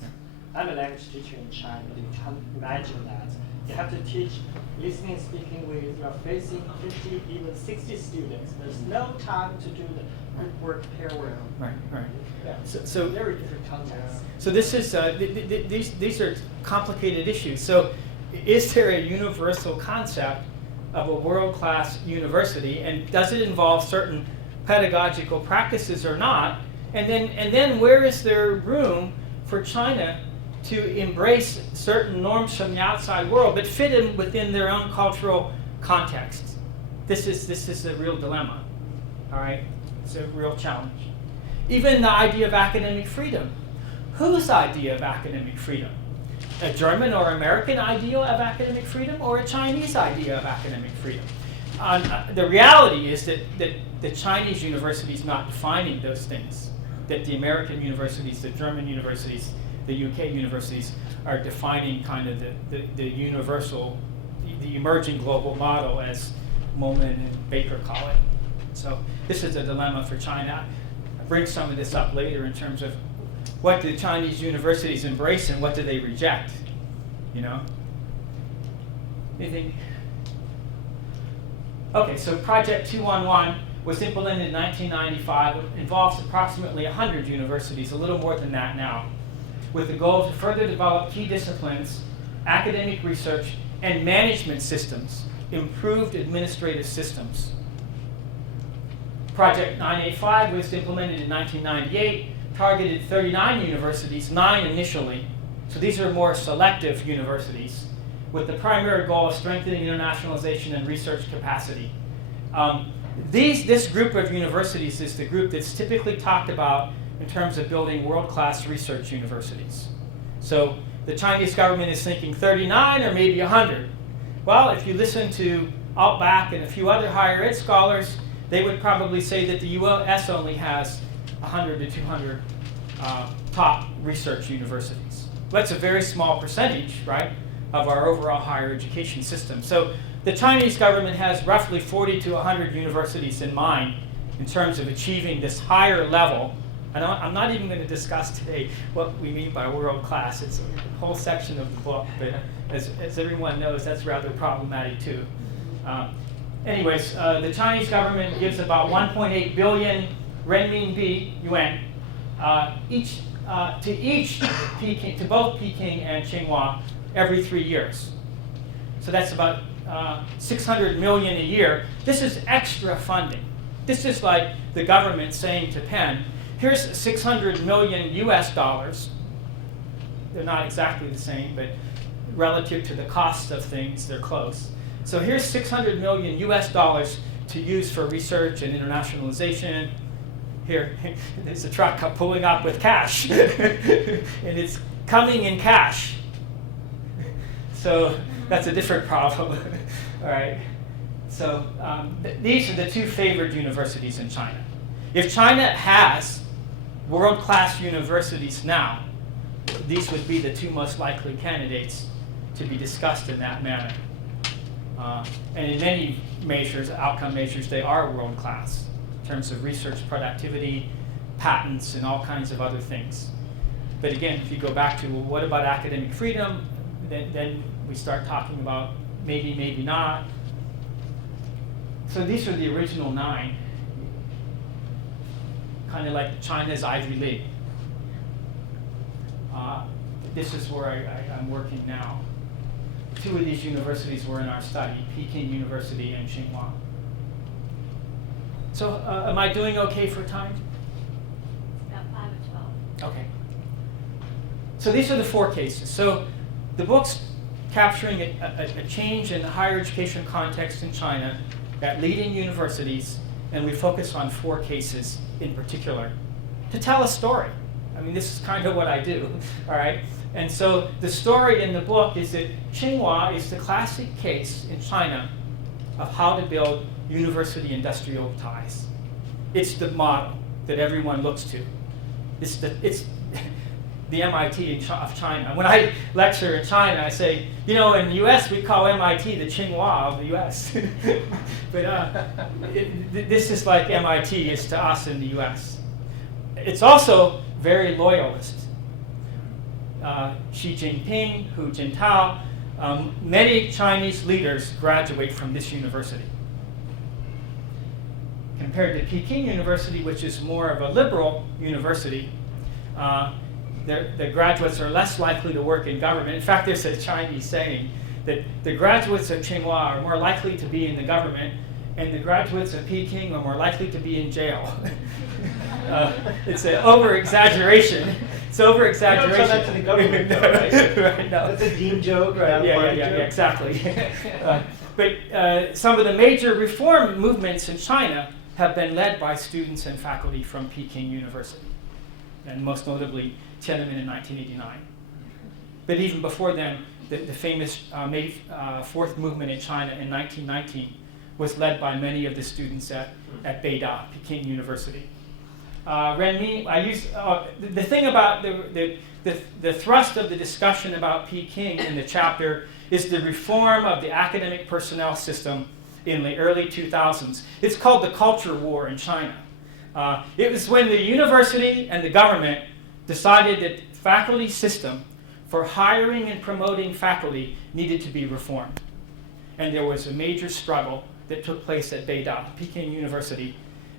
I'm a language teacher in China. You can't imagine that. You have to teach listening and speaking with, you're facing 50, even 60 students. There's no time to do the group work, pair work. Right. Yeah. So very different contexts. So this is these are complicated issues. So is there a universal concept of a world-class university, and does it involve certain pedagogical practices or not? And then where is there room for China to embrace certain norms from the outside world, but fit in within their own cultural context? This is a real dilemma. All right, it's a real challenge. Even the idea of academic freedom. Whose idea of academic freedom? A German or American idea of academic freedom, or a Chinese idea of academic freedom? The reality is that the Chinese university is not defining those things, that the American universities, the German universities, the UK universities are defining kind of the universal, the emerging global model, as Moment and Baker call it. So this is a dilemma for China. I bring some of this up later in terms of what do Chinese universities embrace and what do they reject, you know? Anything? Okay, so Project 211 was implemented in 1995. It involves approximately 100 universities, a little more than that now, with the goal to further develop key disciplines, academic research, and management systems, improved administrative systems. Project 985 was implemented in 1998, targeted 39 universities, 9 initially. So these are more selective universities, with the primary goal of strengthening internationalization and research capacity. This group of universities is the group that's typically talked about in terms of building world-class research universities. So the Chinese government is thinking 39 or maybe 100. Well, if you listen to Altbach and a few other higher ed scholars, they would probably say that the US only has 100 to 200 top research universities. That's a very small percentage, right, of our overall higher education system. So the Chinese government has roughly 40 to 100 universities in mind in terms of achieving this higher level. And I'm not even going to discuss today what we mean by world class. It's a whole section of the book, but as everyone knows, that's rather problematic too. Anyways, the Chinese government gives about 1.8 billion renminbi, yuan, to both Peking and Tsinghua every 3 years. So that's about 600 million a year. This is extra funding. This is like the government saying to Penn, here's 600 million US dollars. They're not exactly the same, but relative to the cost of things, they're close. So here's 600 million US dollars to use for research and internationalization. Here, there's a truck pulling up with cash, and it's coming in cash. So that's a different problem. All right. So these are the two favored universities in China. If China has world-class universities now, these would be the two most likely candidates to be discussed in that manner. And in many measures, outcome measures, they are world-class in terms of research productivity, patents, and all kinds of other things. But again, if you go back to, well, what about academic freedom? Then we start talking about maybe, maybe not. So these are the original 9, kind of like China's Ivy League. This is where I'm working now. 2 of these universities were in our study, Peking University and Tsinghua. So am I doing okay for time? About 5 or 12. Okay. So these are the 4 cases. So the book's capturing a change in the higher education context in China at leading universities, and we focus on 4 cases in particular to tell a story. I mean, this is kind of what I do, all right? And so the story in the book is that Tsinghua is the classic case in China of how to build university industrial ties. It's the model that everyone looks to. It's the MIT of China. When I lecture in China, I say, you know, in the US, we call MIT the Tsinghua of the US. But this is like MIT is to us in the US. It's also very loyalist. Xi Jinping, Hu Jintao, many Chinese leaders graduate from this university. Compared to Peking University, which is more of a liberal university, the graduates are less likely to work in government. In fact, there's a Chinese saying that the graduates of Tsinghua are more likely to be in the government, and the graduates of Peking are more likely to be in jail. It's an over-exaggeration. It's over-exaggeration. You don't tell that to the government, though, right? Right, no. That's a dean joke, right? Yeah, exactly. But some of the major reform movements in China have been led by students and faculty from Peking University, and most notably Tiananmen in 1989. But even before then, the famous May 4th movement in China in 1919 was led by many of the students at Beida, Peking University. Renmin, the thing about the thrust of the discussion about Peking in the chapter is the reform of the academic personnel system in the early 2000s. It's called the culture war in China. It was when the university and the government decided that the faculty system for hiring and promoting faculty needed to be reformed. And there was a major struggle that took place at Beida, Peking University.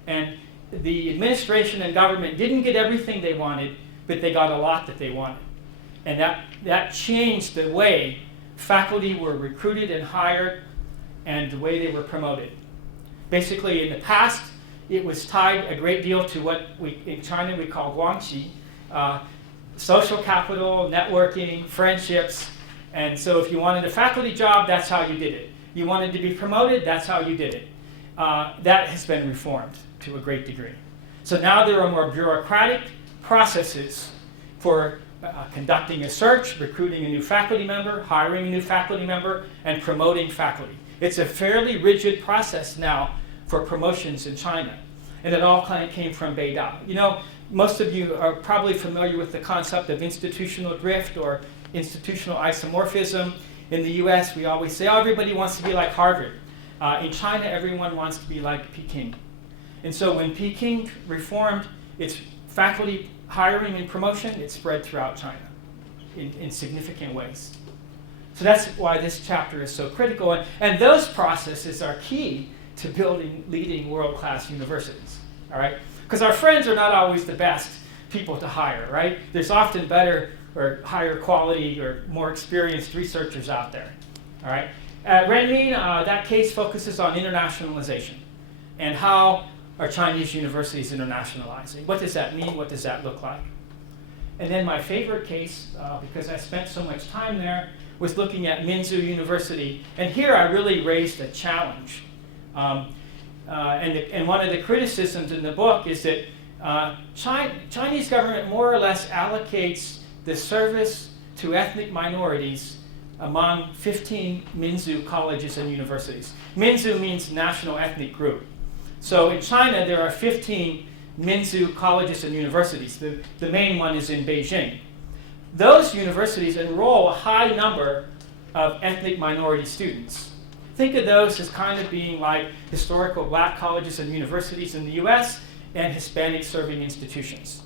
And the administration and government didn't get everything they wanted, but they got a lot that they wanted. And that changed the way faculty were recruited and hired and the way they were promoted. Basically, in the past, it was tied a great deal to what in China we call guangqi, social capital, networking, friendships. And so if you wanted a faculty job, that's how you did it. You wanted to be promoted, that's how you did it. That has been reformed to a great degree. So now there are more bureaucratic processes for conducting a search, recruiting a new faculty member, hiring a new faculty member, and promoting faculty. It's a fairly rigid process now for promotions in China. And it all kind of came from Beida. You know, most of you are probably familiar with the concept of institutional drift or institutional isomorphism. In the US, we always say, oh, everybody wants to be like Harvard. In China, everyone wants to be like Peking. And so when Peking reformed its faculty hiring and promotion, it spread throughout China in significant ways. So that's why this chapter is so critical. And those processes are key to building leading world-class universities, all right? Because our friends are not always the best people to hire, right? There's often better or higher quality or more experienced researchers out there, all right? At Renmin, that case focuses on internationalization and how are Chinese universities internationalizing. What does that mean? What does that look like? And then my favorite case, because I spent so much time there, was looking at Minzu University. And here I really raised a challenge. And one of the criticisms in the book is that Chinese government more or less allocates the service to ethnic minorities among 15 Minzu colleges and universities. Minzu means national ethnic group. So in China, there are 15 Minzu colleges and universities. The main one is in Beijing. Those universities enroll a high number of ethnic minority students. Think of those as kind of being like historical black colleges and universities in the US and Hispanic serving institutions.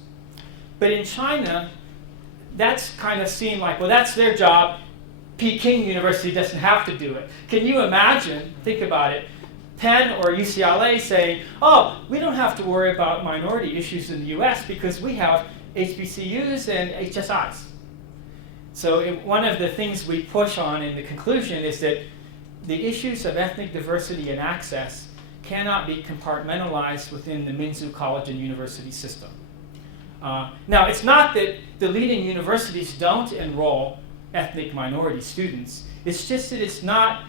But in China, that's kind of seen like, well, that's their job. Peking University doesn't have to do it. Can you imagine, think about it, Penn or UCLA saying, oh, we don't have to worry about minority issues in the US because we have HBCUs and HSIs. So one of the things we push on in the conclusion is that the issues of ethnic diversity and access cannot be compartmentalized within the Minzu college and university system. Now, it's not that the leading universities don't enroll ethnic minority students. It's just that it's not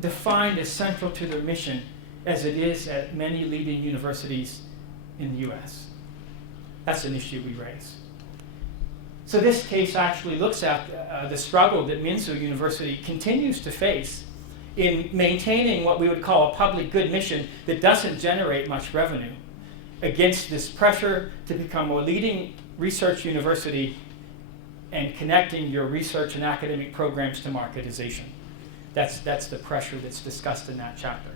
defined as central to their mission as it is at many leading universities in the US. That's an issue we raise. So this case actually looks at the struggle that Minzu University continues to face in maintaining what we would call a public good mission that doesn't generate much revenue against this pressure to become a leading research university and connecting your research and academic programs to marketization. That's the pressure that's discussed in that chapter.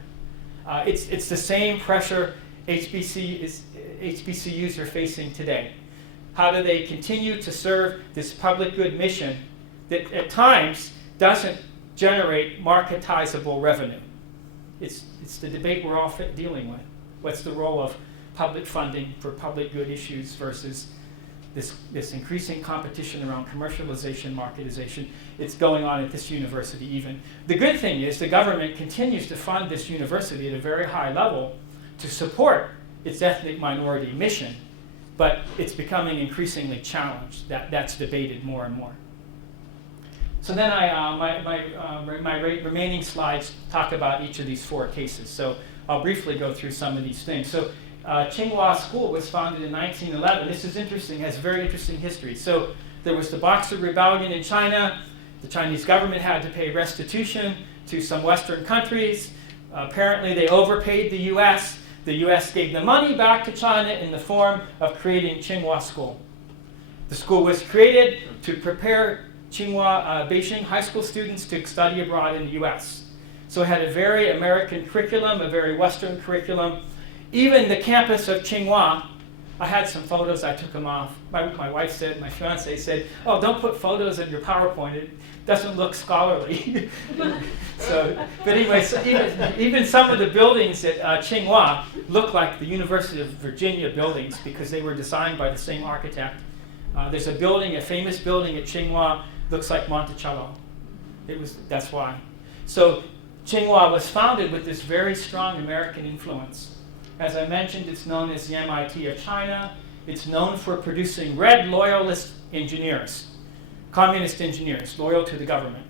It's the same pressure HBCUs are facing today. How do they continue to serve this public good mission that at times doesn't generate marketizable revenue? It's the debate we're all dealing with. What's the role of public funding for public good issues versus this increasing competition around commercialization, marketization? It's going on at this university even. The good thing is the government continues to fund this university at a very high level to support its ethnic minority mission, but it's becoming increasingly challenged. That's debated more and more. So then my remaining slides talk about each of these four cases. So I'll briefly go through some of these things. So Tsinghua School was founded in 1911. This is interesting, has very interesting history. So there was the Boxer Rebellion in China. The Chinese government had to pay restitution to some Western countries. Apparently they overpaid the U.S. The U.S. gave the money back to China in the form of creating Tsinghua School. The school was created to prepare Beijing high school students to study abroad in the U.S. So it had a very American curriculum, a very Western curriculum. Even the campus of Tsinghua, I had some photos, I took them off. My wife said, my fiance said, oh, don't put photos in your PowerPoint, it doesn't look scholarly. But anyway, so even some of the buildings at Tsinghua look like the University of Virginia buildings because they were designed by the same architect. There's a building, a famous building at Tsinghua, looks like Monticello. That's why. So Tsinghua was founded with this very strong American influence. As I mentioned, it's known as the MIT of China. It's known for producing red loyalist engineers, communist engineers, loyal to the government.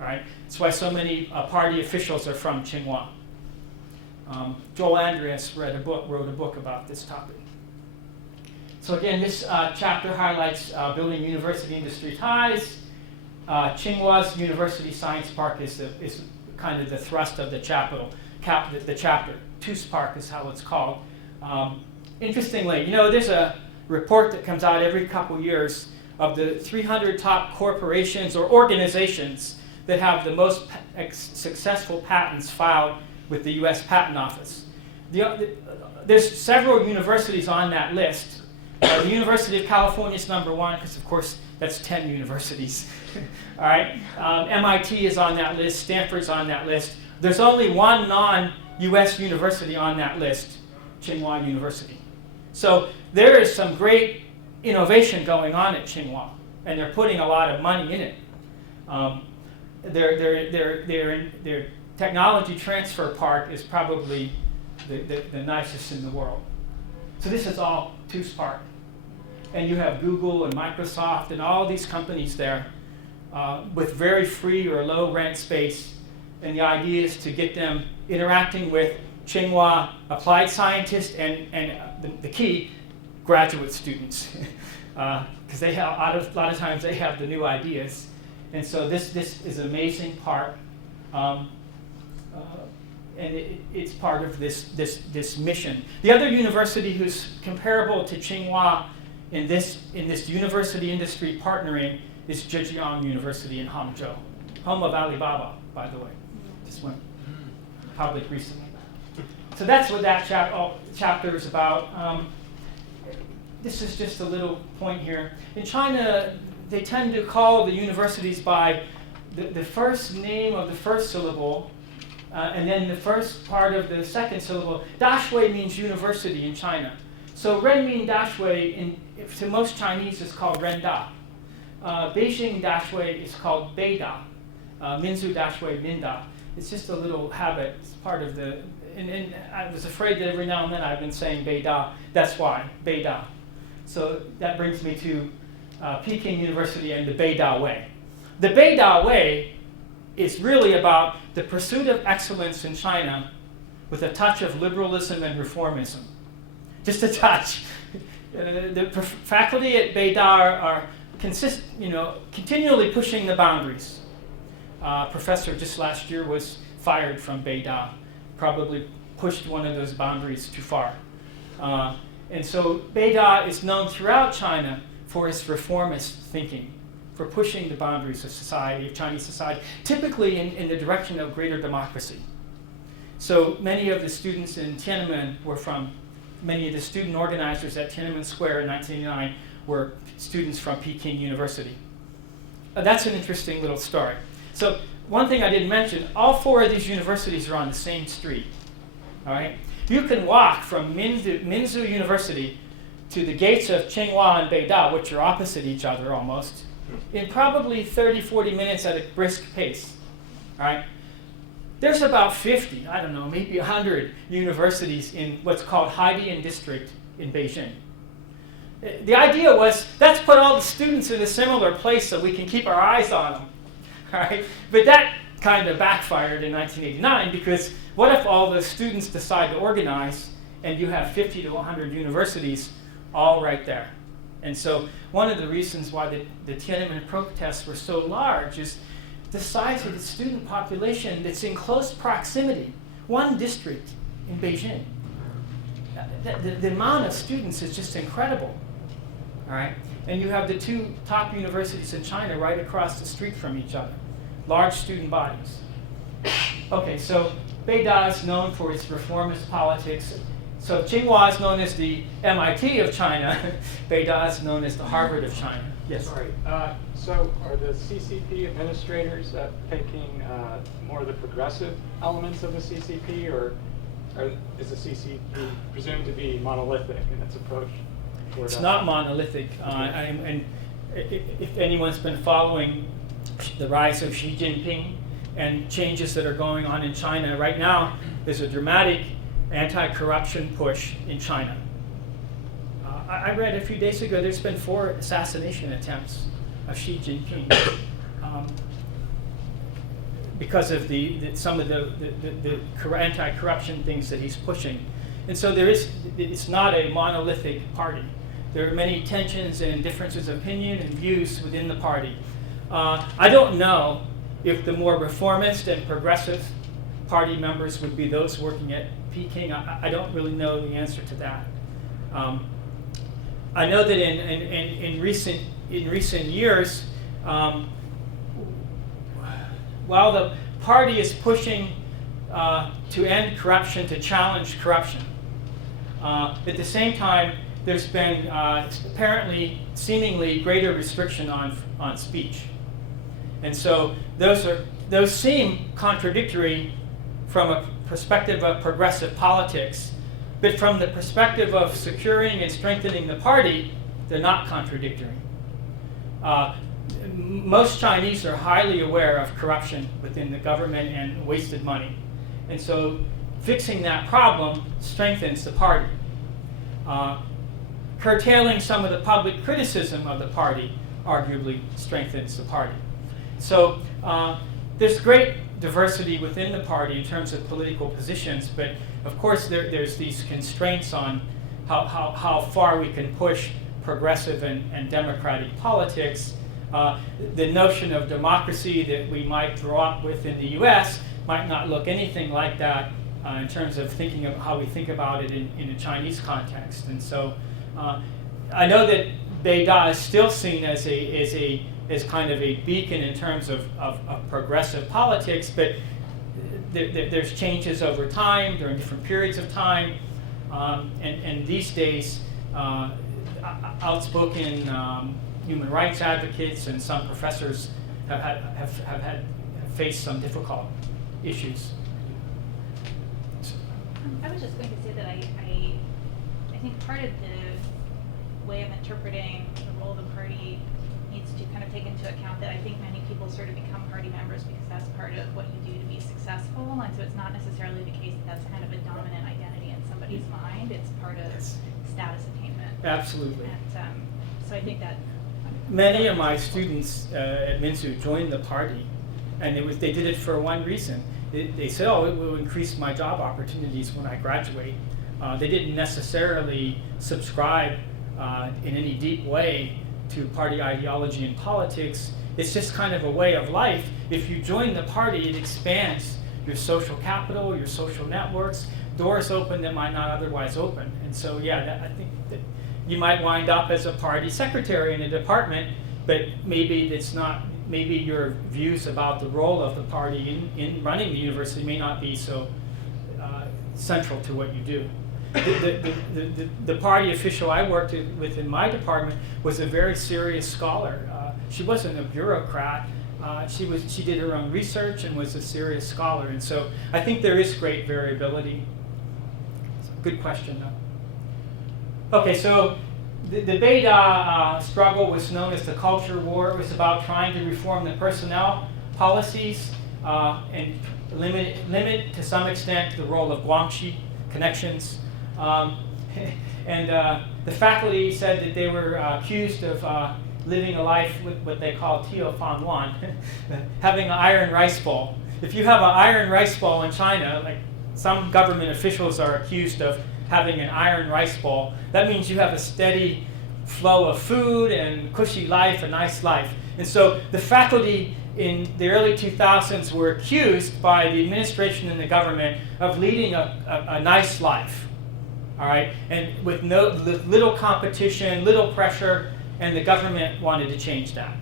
All right? That's why so many party officials are from Tsinghua. Joel Andreas wrote a book about this topic. So again, this chapter highlights building university-industry ties. Tsinghua's University Science Park is kind of the thrust of the chapter. TUS Park is how it's called. Interestingly, there's a report that comes out every couple years of the 300 top corporations or organizations that have the most successful patents filed with the U.S. Patent Office. There's several universities on that list. The University of California is number one because, of course, that's 10 universities. All right. MIT is on that list. Stanford's on that list. There's only one non-U.S. university on that list, Tsinghua University. So there is some great innovation going on at Tsinghua, and they're putting a lot of money in it. Their technology transfer park is probably the nicest in the world. So this is all TUS Park. And you have Google and Microsoft and all these companies there with very free or low rent space. And the idea is to get them interacting with Tsinghua applied scientists and the key, graduate students. Because they have a lot of times they have the new ideas. And so this is an amazing park. And it's part of this mission. The other university who's comparable to Tsinghua in this university industry partnering is Zhejiang University in Hangzhou, home of Alibaba, by the way. Just went public recently. So that's what that chapter is about. This is just a little point here. In China, they tend to call the universities by the first name of the first syllable and then the first part of the second syllable. Dashui means university in China. So Renmin Dashui, to most Chinese, is called Renda. Beijing Dashui is called Beida. Minzu Dashui, Minda. It's just a little habit. It's part of the... And I was afraid that every now and then I've been saying Beida. That's why, Beida. So that brings me to Peking University and the Beida Way. The Beida Way is really about the pursuit of excellence in China with a touch of liberalism and reformism. Just a touch. The faculty at Beida are continually pushing the boundaries. Professor just last year was fired from Beida, probably pushed one of those boundaries too far. And so Beida is known throughout China for its reformist thinking, for pushing the boundaries of society, of Chinese society, typically in the direction of greater democracy. So many of the students in Tiananmen many of the student organizers at Tiananmen Square in 1989 were students from Peking University. That's an interesting little story. So one thing I didn't mention, all four of these universities are on the same street. All right? You can walk from Minzu University to the gates of Tsinghua and Beida, which are opposite each other almost, in probably 30, 40 minutes at a brisk pace. All right? There's about 50, I don't know, maybe 100 universities in what's called Haidian District in Beijing. The idea was, let's put all the students in a similar place so we can keep our eyes on them. All right? But that kind of backfired in 1989 because what if all the students decide to organize and you have 50 to 100 universities all right there? And so one of the reasons why the Tiananmen protests were so large is the size of the student population that's in close proximity, one district in Beijing. The amount of students is just incredible. All right? And you have the two top universities in China right across the street from each other. Large student bodies. Okay, so Beida is known for its reformist politics. So Tsinghua is known as the MIT of China. Beida is known as the Harvard of China. Yes? Sorry. So are the CCP administrators taking more of the progressive elements of the CCP, or is the CCP presumed to be monolithic in its approach? It's not monolithic. And if anyone's been following the rise of Xi Jinping and changes that are going on in China, right now there's a dramatic anti-corruption push in China. I read a few days ago there's been 4 assassination attempts of Xi Jinping because of some of the anti-corruption things that he's pushing. And so it's not a monolithic party. There are many tensions and differences of opinion and views within the party. I don't know if the more reformist and progressive party members would be those working at Peking. I don't really know the answer to that. I know that in recent years, while the party is pushing to end corruption, to challenge corruption, at the same time, there's been apparently, seemingly greater restriction on speech. And so those seem contradictory from a perspective of progressive politics, but from the perspective of securing and strengthening the party, they're not contradictory. Most Chinese are highly aware of corruption within the government and wasted money. And so fixing that problem strengthens the party. Curtailing some of the public criticism of the party arguably strengthens the party. So there's great diversity within the party in terms of political positions, but of course there's these constraints on how far we can push progressive and democratic politics. The notion of democracy that we might grow up with in the US might not look anything like that in terms of thinking of how we think about it in a Chinese context. And so I know that Beida is still seen as kind of a beacon in terms of progressive politics, but there's changes over time during different periods of time, and these days outspoken human rights advocates and some professors have faced some difficult issues. I was just going to say that I think part of the way of interpreting the role of the party needs to kind of take into account that I think many people sort of become party members because that's part of what you do to be successful, and so it's not necessarily the case that that's kind of a dominant identity in somebody's mind. It's part of status attainment. Absolutely. And so I think that many of my students at Minzu joined the party, and they did it for one reason. They said, "Oh, it will increase my job opportunities when I graduate." They didn't necessarily subscribe in any deep way to party ideology and politics. It's just kind of a way of life. If you join the party, it expands your social capital, your social networks, doors open that might not otherwise open. And so, yeah, I think that you might wind up as a party secretary in a department, but maybe it's not. Maybe your views about the role of the party in running the university may not be so central to what you do. The party official I worked with in my department was a very serious scholar. She wasn't a bureaucrat. She did her own research and was a serious scholar. And so I think there is great variability. Good question, though. Okay, so the Beida struggle was known as the Culture War. It was about trying to reform the personnel policies and limit to some extent the role of Guangxi connections. And the faculty said that they were accused of living a life with what they call Tio Fan Wan, having an iron rice bowl. If you have an iron rice bowl in China, like some government officials are accused of having an iron rice bowl. That means you have a steady flow of food and cushy life, a nice life. And so the faculty in the early 2000s were accused by the administration and the government of leading a nice life, all right, and with little competition, little pressure, and the government wanted to change that,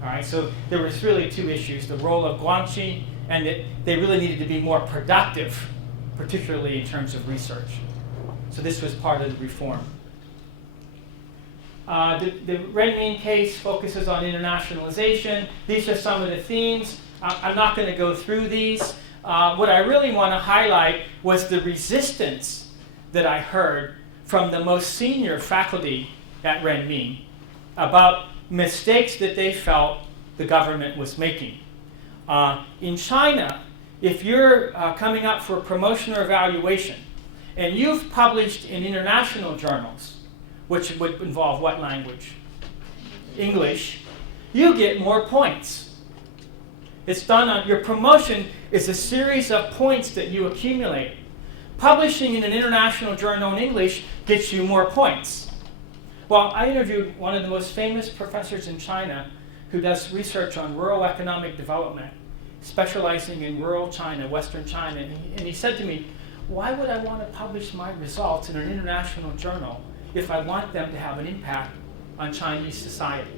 all right. So there was really two issues: the role of guanxi, and that they really needed to be more productive, particularly in terms of research. So this was part of the reform. The Renmin case focuses on internationalization. These are some of the themes. I'm not going to go through these. What I really want to highlight was the resistance that I heard from the most senior faculty at Renmin about mistakes that they felt the government was making. In China, if you're coming up for promotion or evaluation, and you've published in international journals, which would involve what language? English. You get more points. It's done on your promotion is a series of points that you accumulate. Publishing in an international journal in English gets you more points. Well, I interviewed one of the most famous professors in China who does research on rural economic development, specializing in rural China, Western China, and he said to me, why would I want to publish my results in an international journal if I want them to have an impact on Chinese society?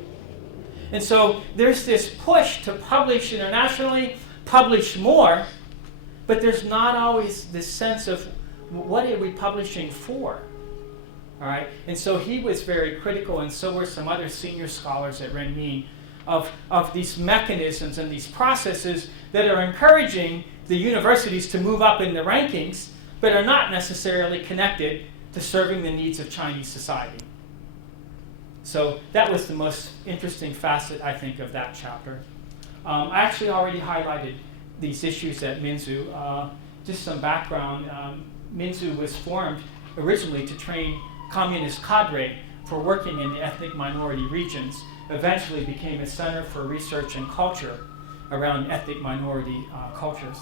And so there's this push to publish internationally, publish more, but there's not always this sense of what are we publishing for? All right? And so he was very critical, and so were some other senior scholars at Renmin, of these mechanisms and these processes that are encouraging the universities to move up in the rankings, but are not necessarily connected to serving the needs of Chinese society. So that was the most interesting facet, I think, of that chapter. I actually already highlighted these issues at Minzu. Just some background. Minzu was formed originally to train communist cadre for working in the ethnic minority regions, eventually became a center for research and culture around ethnic minority cultures.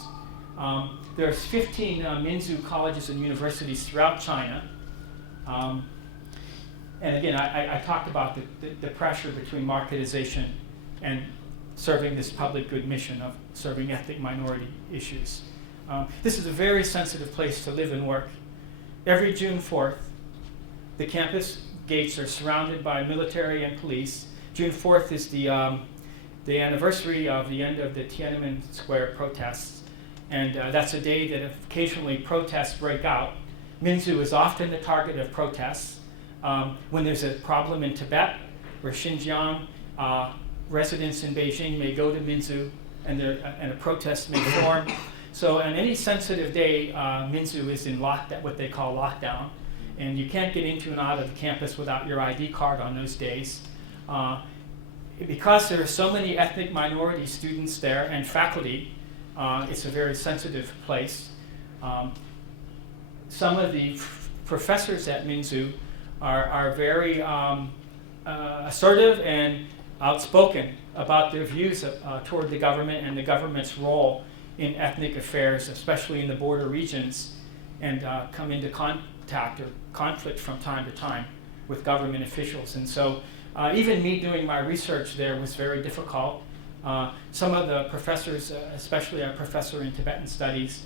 There's 15 Minzu colleges and universities throughout China. And again, I talked about the pressure between marketization and serving this public good mission of serving ethnic minority issues. This is a very sensitive place to live and work. Every June 4th, the campus gates are surrounded by military and police. June 4th is the anniversary of the end of the Tiananmen Square protests. And that's a day that occasionally protests break out. Minzu is often the target of protests. When there's a problem in Tibet or Xinjiang, residents in Beijing may go to Minzu and a protest may form. So on any sensitive day, Minzu is in lockdown, what they call lockdown. And you can't get into and out of the campus without your ID card on those days. Because there are so many ethnic minority students there and faculty, it's a very sensitive place. Some of the professors at Minzu are very assertive and outspoken about their views toward the government and the government's role in ethnic affairs, especially in the border regions, and come into contact or conflict from time to time with government officials. And so even me doing my research there was very difficult. Some of the professors, especially our professor in Tibetan studies,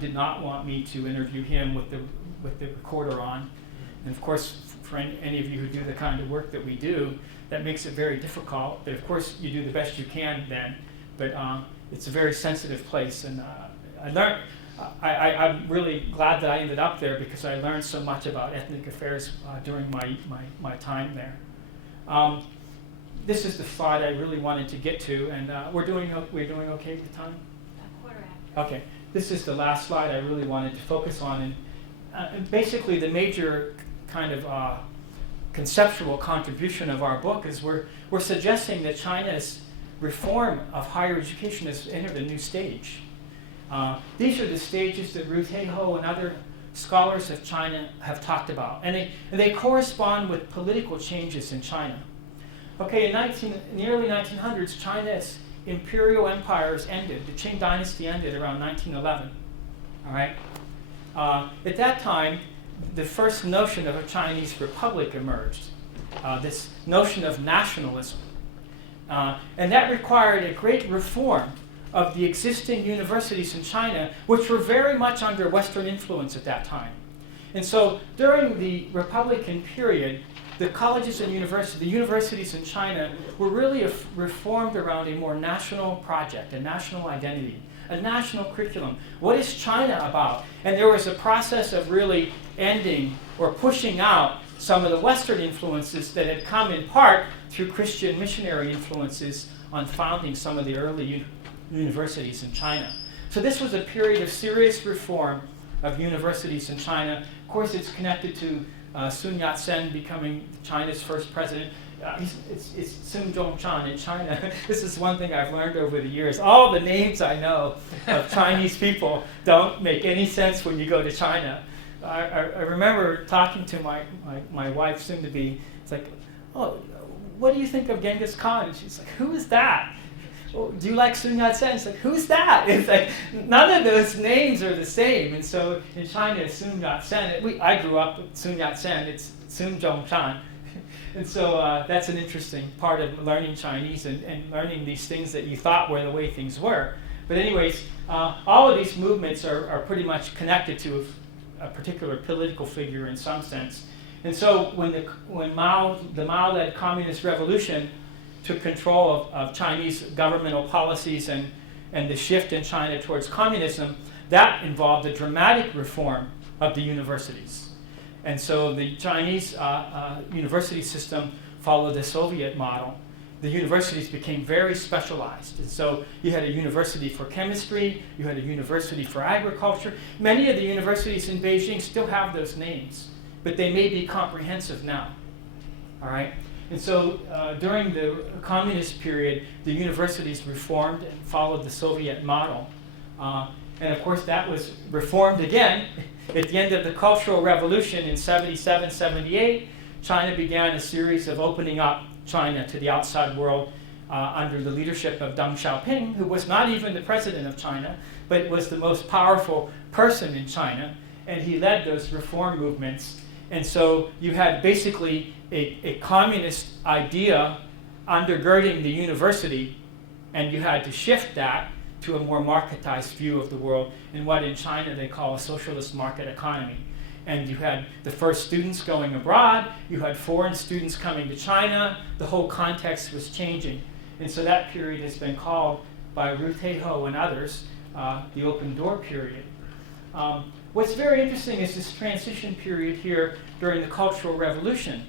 did not want me to interview him with the recorder on. And of course, for any of you who do the kind of work that we do, that makes it very difficult. But of course, you do the best you can then. But it's a very sensitive place, and I learned. I'm really glad that I ended up there because I learned so much about ethnic affairs during my time there. This is the slide I really wanted to get to, and we're doing okay with time? A quarter after. Okay. This is the last slide I really wanted to focus on, and basically the major kind of conceptual contribution of our book is we're suggesting that China's reform of higher education has entered a new stage. These are the stages that Ruth Heiho and other scholars of China have talked about, and they correspond with political changes in China. Okay, in the early 1900s, China's imperial empires ended. The Qing dynasty ended around 1911. All right, At that time, the first notion of a Chinese republic emerged, this notion of nationalism. And that required a great reform of the existing universities in China, which were very much under Western influence at that time. And so during the Republican period, the colleges and the universities in China were really reformed around a more national project, a national identity, a national curriculum. What is China about? And there was a process of really ending or pushing out some of the Western influences that had come in part through Christian missionary influences on founding some of the early universities in China. So this was a period of serious reform of universities in China. Of course, it's connected to Sun Yat-sen becoming China's first president. It's Sun Zhongshan in China. This is one thing I've learned over the years. All the names I know of Chinese people don't make any sense when you go to China. I remember talking to my wife, soon to be. It's like, oh, what do you think of Genghis Khan? And she's like, who is that? Oh, do you like Sun Yat-sen? It's like, who's that? It's like, none of those names are the same. And so in China, it's Sun Yat-sen. I grew up with Sun Yat-sen. It's Sun Zhongshan. And so that's an interesting part of learning Chinese and learning these things that you thought were the way things were. But anyways, all of these movements are pretty much connected to a particular political figure in some sense. And so when the Mao-led communist revolution took control of Chinese governmental policies and the shift in China towards communism, that involved a dramatic reform of the universities. And so the Chinese university system followed the Soviet model. The universities became very specialized. And so you had a university for chemistry, you had a university for agriculture. Many of the universities in Beijing still have those names, but they may be comprehensive now. All right? And so during the communist period, the universities reformed and followed the Soviet model. And of course, that was reformed again at the end of the Cultural Revolution in 77, 78. China began a series of opening up China to the outside world under the leadership of Deng Xiaoping, who was not even the president of China, but was the most powerful person in China. And he led those reform movements. And so you had basically a communist idea undergirding the university, and you had to shift that to a more marketized view of the world in what in China they call a socialist market economy. And you had the first students going abroad, you had foreign students coming to China, the whole context was changing. And so that period has been called by Ru Taiho and others the open door period. What's very interesting is this transition period here during the Cultural Revolution.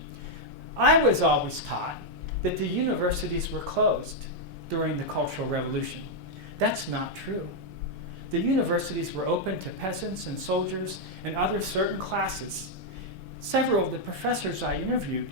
I was always taught that the universities were closed during the Cultural Revolution. That's not true. The universities were open to peasants and soldiers and other certain classes. Several of the professors I interviewed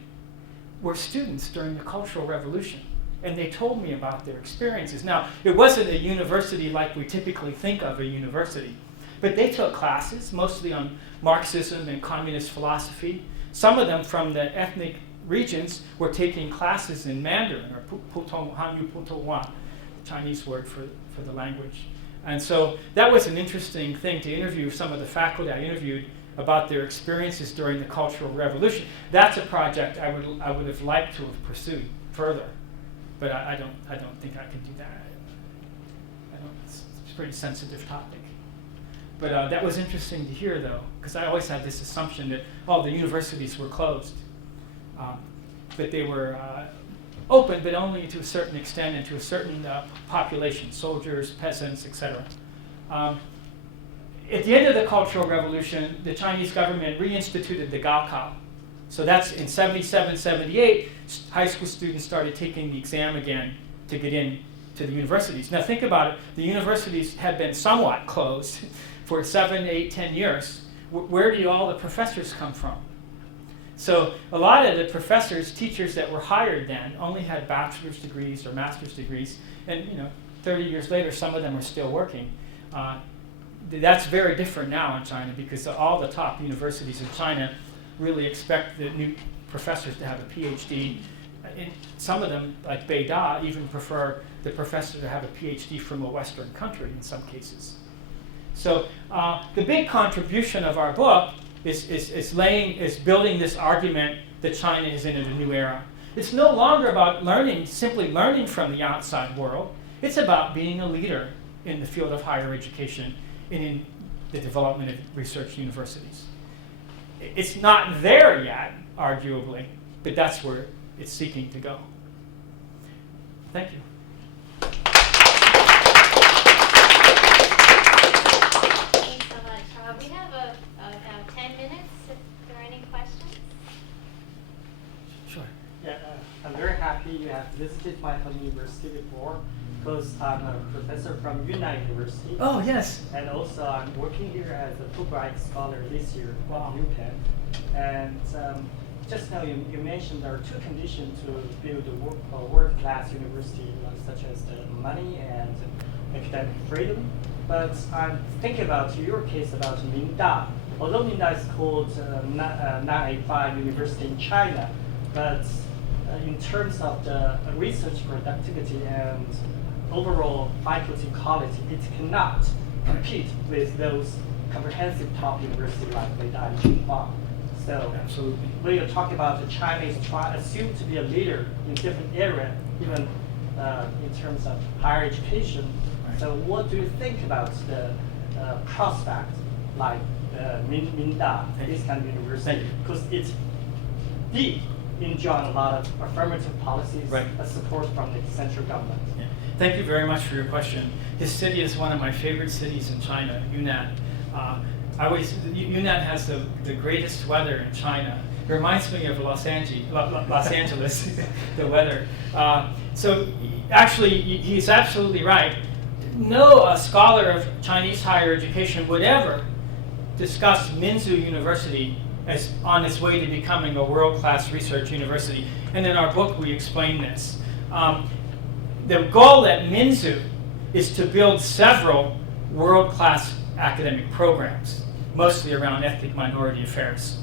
were students during the Cultural Revolution, and they told me about their experiences. Now, it wasn't a university like we typically think of a university, but they took classes, mostly on Marxism and communist philosophy. Some of them from the ethnic regions were taking classes in Mandarin, or Hanyu Putonghua, the Chinese word for the language. And so that was an interesting thing to interview some of the faculty I interviewed about their experiences during the Cultural Revolution. That's a project I would have liked to have pursued further, but I don't think I can do that. It's a pretty sensitive topic. But that was interesting to hear, though, because I always had this assumption that, the universities were closed. But they were open, but only to a certain extent and to a certain population, soldiers, peasants, etc. At the end of the Cultural Revolution, the Chinese government reinstituted the Gaokao. So that's in 77, 78, high school students started taking the exam again to get in to the universities. Now think about it, the universities had been somewhat closed for 7, 8, 10 years. Where do all the professors come from? So a lot of the professors, teachers that were hired then only had bachelor's degrees or master's degrees, and 30 years later, some of them are still working. That's very different now in China because all the top universities in China really expect the new professors to have a PhD. And some of them, like Beida, even prefer the professor to have a PhD from a Western country in some cases. So the big contribution of our book is building this argument that China is in a new era. It's no longer about simply learning from the outside world. It's about being a leader in the field of higher education and in the development of research universities. It's not there yet, arguably, but that's where it's seeking to go. Thank you. Thanks so much. We have about 10 minutes if there are any questions. Sure. Yeah, I'm very happy you have visited my home university before, because I'm a professor from Yunnan University. Oh, yes. And also I'm working here as a Fulbright scholar this year at Penn. And just now you mentioned there are two conditions to build a world-class university, such as the money and academic freedom. But I'm thinking about your case about Minda. Although Minda is called 985 University in China, but in terms of the research productivity and overall faculty quality, it cannot compete with those comprehensive top universities like Beida and Tsinghua. So absolutely. When you talk about China is assumed to be a leader in different areas, even in terms of higher education. Right. So what do you think about the prospect like Minda, this kind of university? Because it's deep enjoying a lot of affirmative policies, right, support from the central government. Yeah. Thank you very much for your question. This city is one of my favorite cities in China, Yunnan. Yunnan has the greatest weather in China. It reminds me of Los Angeles, the weather. So actually, he's absolutely right. No scholar of Chinese higher education would ever discuss Minzu University as on its way to becoming a world-class research university. And in our book, we explain this. The goal at Minzu is to build several world-class academic programs, mostly around ethnic minority affairs.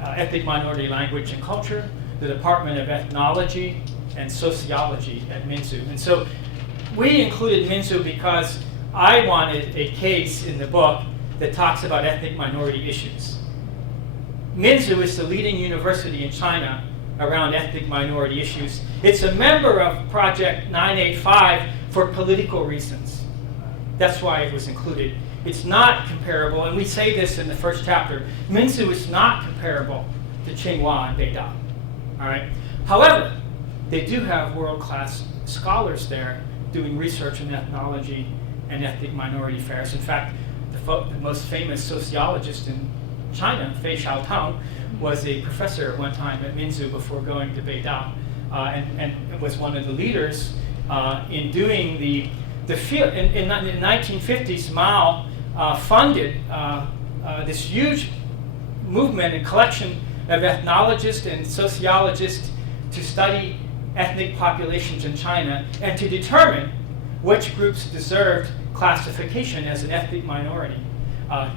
Ethnic minority language and culture, the Department of Ethnology and Sociology at Minzu. And so we included Minzu because I wanted a case in the book that talks about ethnic minority issues. Minzu is the leading university in China around ethnic minority issues. It's a member of Project 985 for political reasons. That's why it was included. It's not comparable, and we say this in the first chapter, Minzu is not comparable to Tsinghua and Beida. All right? However, they do have world-class scholars there doing research in ethnology and ethnic minority affairs. In fact, the most famous sociologist in China, Fei Xiaotang, was a professor at one time at Minzu before going to Beida, and was one of the leaders in doing the field. In the 1950s, Mao funded this huge movement and collection of ethnologists and sociologists to study ethnic populations in China and to determine which groups deserved classification as an ethnic minority.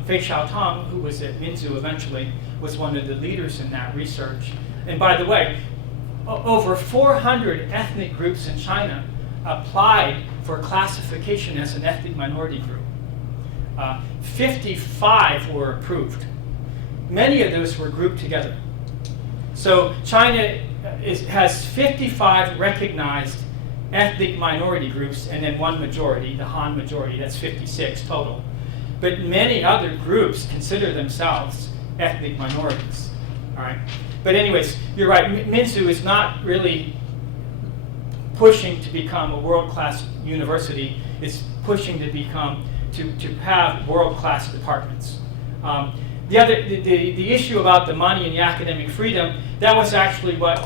Fei Xiaotang, who was at Minzu eventually, was one of the leaders in that research. And by the way, over 400 ethnic groups in China applied for classification as an ethnic minority group. 55 were approved. Many of those were grouped together. So China has 55 recognized ethnic minority groups and then one majority, the Han majority, that's 56 total. But many other groups consider themselves ethnic minorities. All right. But anyways, you're right. Minzu is not really pushing to become a world-class university. It's pushing to have world-class departments. The issue about the money and the academic freedom, that was actually what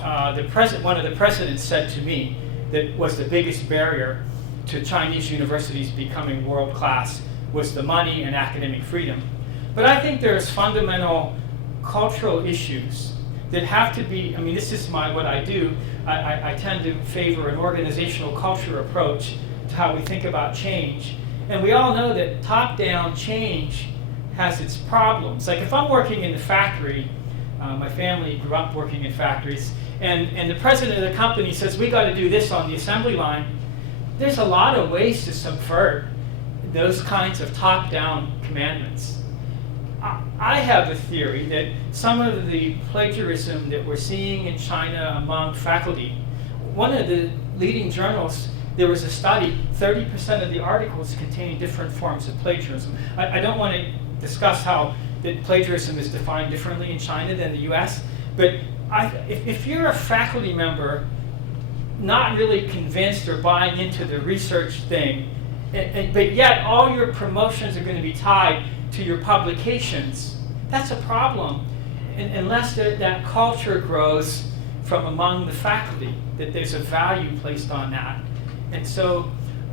one of the presidents said to me that was the biggest barrier to Chinese universities becoming world-class, was the money and academic freedom. But I think there's fundamental cultural issues that have to be, I mean, this is what I do. I tend to favor an organizational culture approach to how we think about change. And we all know that top-down change has its problems. Like if I'm working in the factory, my family grew up working in factories, and the president of the company says, we got to do this on the assembly line. There's a lot of ways to subvert those kinds of top-down commandments. I have a theory that some of the plagiarism that we're seeing in China among faculty, one of the leading journals, there was a study, 30% of the articles contain different forms of plagiarism. I don't want to discuss how that plagiarism is defined differently in China than the US, but if you're a faculty member not really convinced or buying into the research thing, but yet all your promotions are going to be tied to your publications, that's a problem unless that culture grows from among the faculty, that there's a value placed on that. And so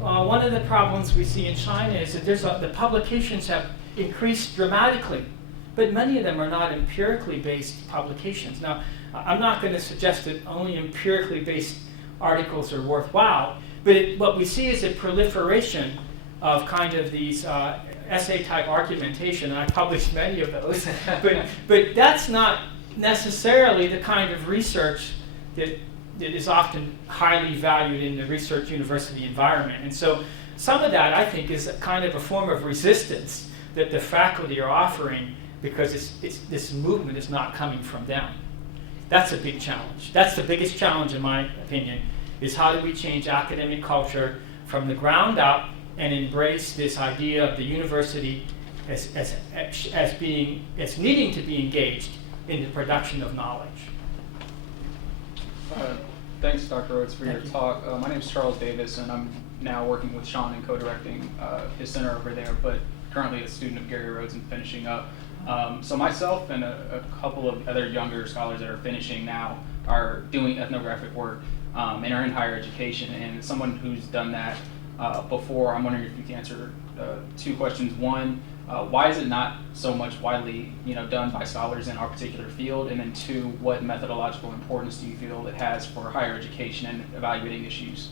one of the problems we see in China is that the publications have increased dramatically, but many of them are not empirically based publications. Now, I'm not going to suggest that only empirically based articles are worthwhile, but what we see is a proliferation of kind of these essay-type argumentation, and I published many of those, but that's not necessarily the kind of research that is often highly valued in the research university environment. And so some of that, I think, is a kind of a form of resistance that the faculty are offering because this movement is not coming from them. That's a big challenge. That's the biggest challenge, in my opinion, is how do we change academic culture from the ground up and embrace this idea of the university as needing to be engaged in the production of knowledge. Thanks, Dr. Rhoads, for your talk. My name is Charles Davis, and I'm now working with Sean and co-directing his center over there, but currently a student of Gary Rhoads and finishing up. So myself and a couple of other younger scholars that are finishing now are doing ethnographic work and are in higher education. And as someone who's done that before, I'm wondering if you can answer two questions. One, why is it not so much widely done by scholars in our particular field? And then two, what methodological importance do you feel it has for higher education and evaluating issues?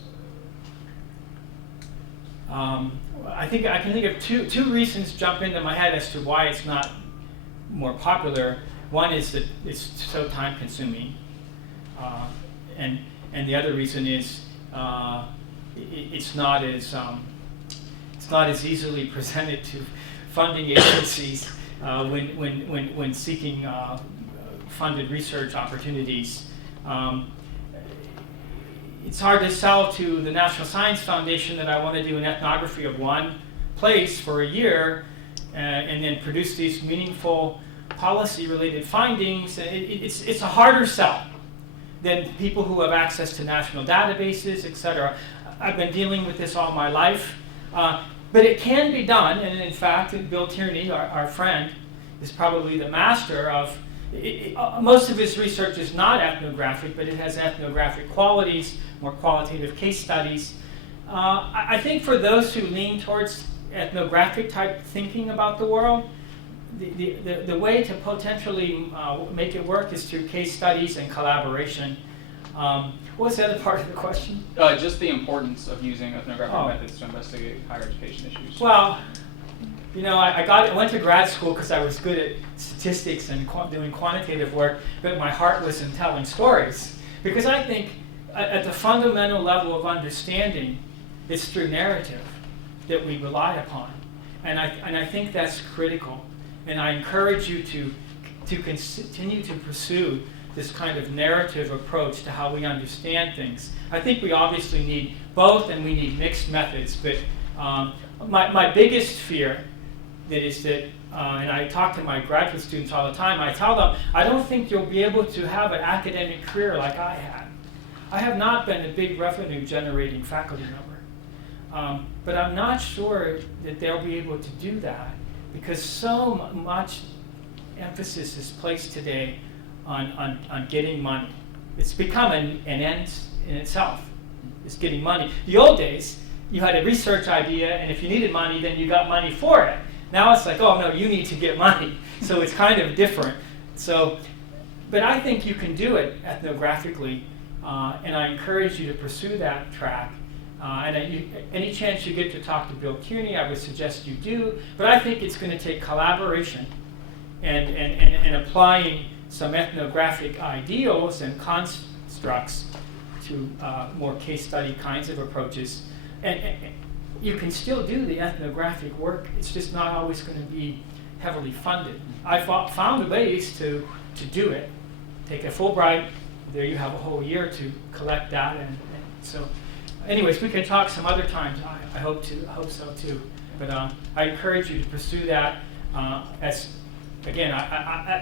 I think I can think of two reasons jump into my head as to why it's not more popular. One is that it's so time consuming, and the other reason is it's not as easily presented to funding agencies when seeking funded research opportunities. It's hard to sell to the National Science Foundation that I want to do an ethnography of one place for a year and then produce these meaningful policy-related findings. It's a harder sell than people who have access to national databases, et cetera. I've been dealing with this all my life. But it can be done, and in fact, Bill Tierney, our friend, is probably the master of most of his research is not ethnographic, but it has ethnographic qualities, more qualitative case studies. I think for those who lean towards ethnographic type thinking about the world, the way to potentially make it work is through case studies and collaboration. What was the other part of the question? Just the importance of using ethnographic methods to investigate higher education issues. Well, I went to grad school because I was good at statistics and doing quantitative work, but my heart was in telling stories. Because I think at the fundamental level of understanding, it's through narrative that we rely upon. And I think that's critical. And I encourage you to continue to pursue this kind of narrative approach to how we understand things. I think we obviously need both, and we need mixed methods. But my biggest fear is that, and I talk to my graduate students all the time, I tell them, I don't think you'll be able to have an academic career like I had. I have not been a big revenue generating faculty member. But I'm not sure that they'll be able to do that because so much emphasis is placed today on getting money. It's become an end in itself. It's getting money. The old days, you had a research idea, and if you needed money, then you got money for it. Now it's like, oh no, you need to get money. So it's kind of different. But I think you can do it ethnographically, and I encourage you to pursue that track. Any chance you get to talk to Bill Tierney, I would suggest you do. But I think it's going to take collaboration and applying some ethnographic ideals and constructs to more case study kinds of approaches. And you can still do the ethnographic work. It's just not always going to be heavily funded. I found ways to do it. Take a Fulbright, there you have a whole year to collect data. And so, anyways, we can talk some other times. I hope so too. But I encourage you to pursue that. As again,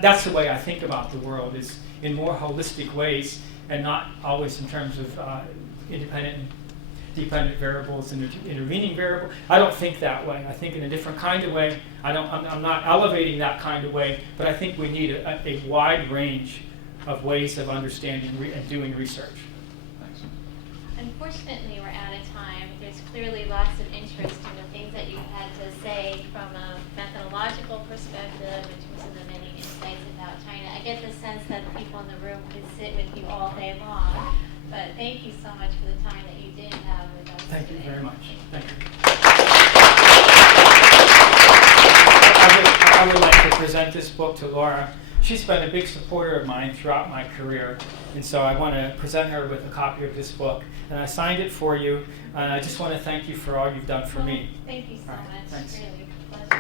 that's the way I think about the world, is in more holistic ways, and not always in terms of independent and dependent variables and intervening variable. I don't think that way. I think in a different kind of way. I'm not elevating that kind of way, but I think we need a wide range of ways of understanding and doing research. Thanks. Unfortunately, we're out of time. There's clearly lots of interest in the things that you've had to say from a methodological perspective in terms of the many insights about China. I get the sense that the people in the room could sit with you all day long, but thank you so much for the time that you did have with us Thank you today. very much. Thank you. I would like to present this book to Laura. She's been a big supporter of mine throughout my career, and so I want to present her with a copy of this book. And I signed it for you, and I just want to thank you for all you've done for me. Thank you so All right, much. thanks. Really, pleasure.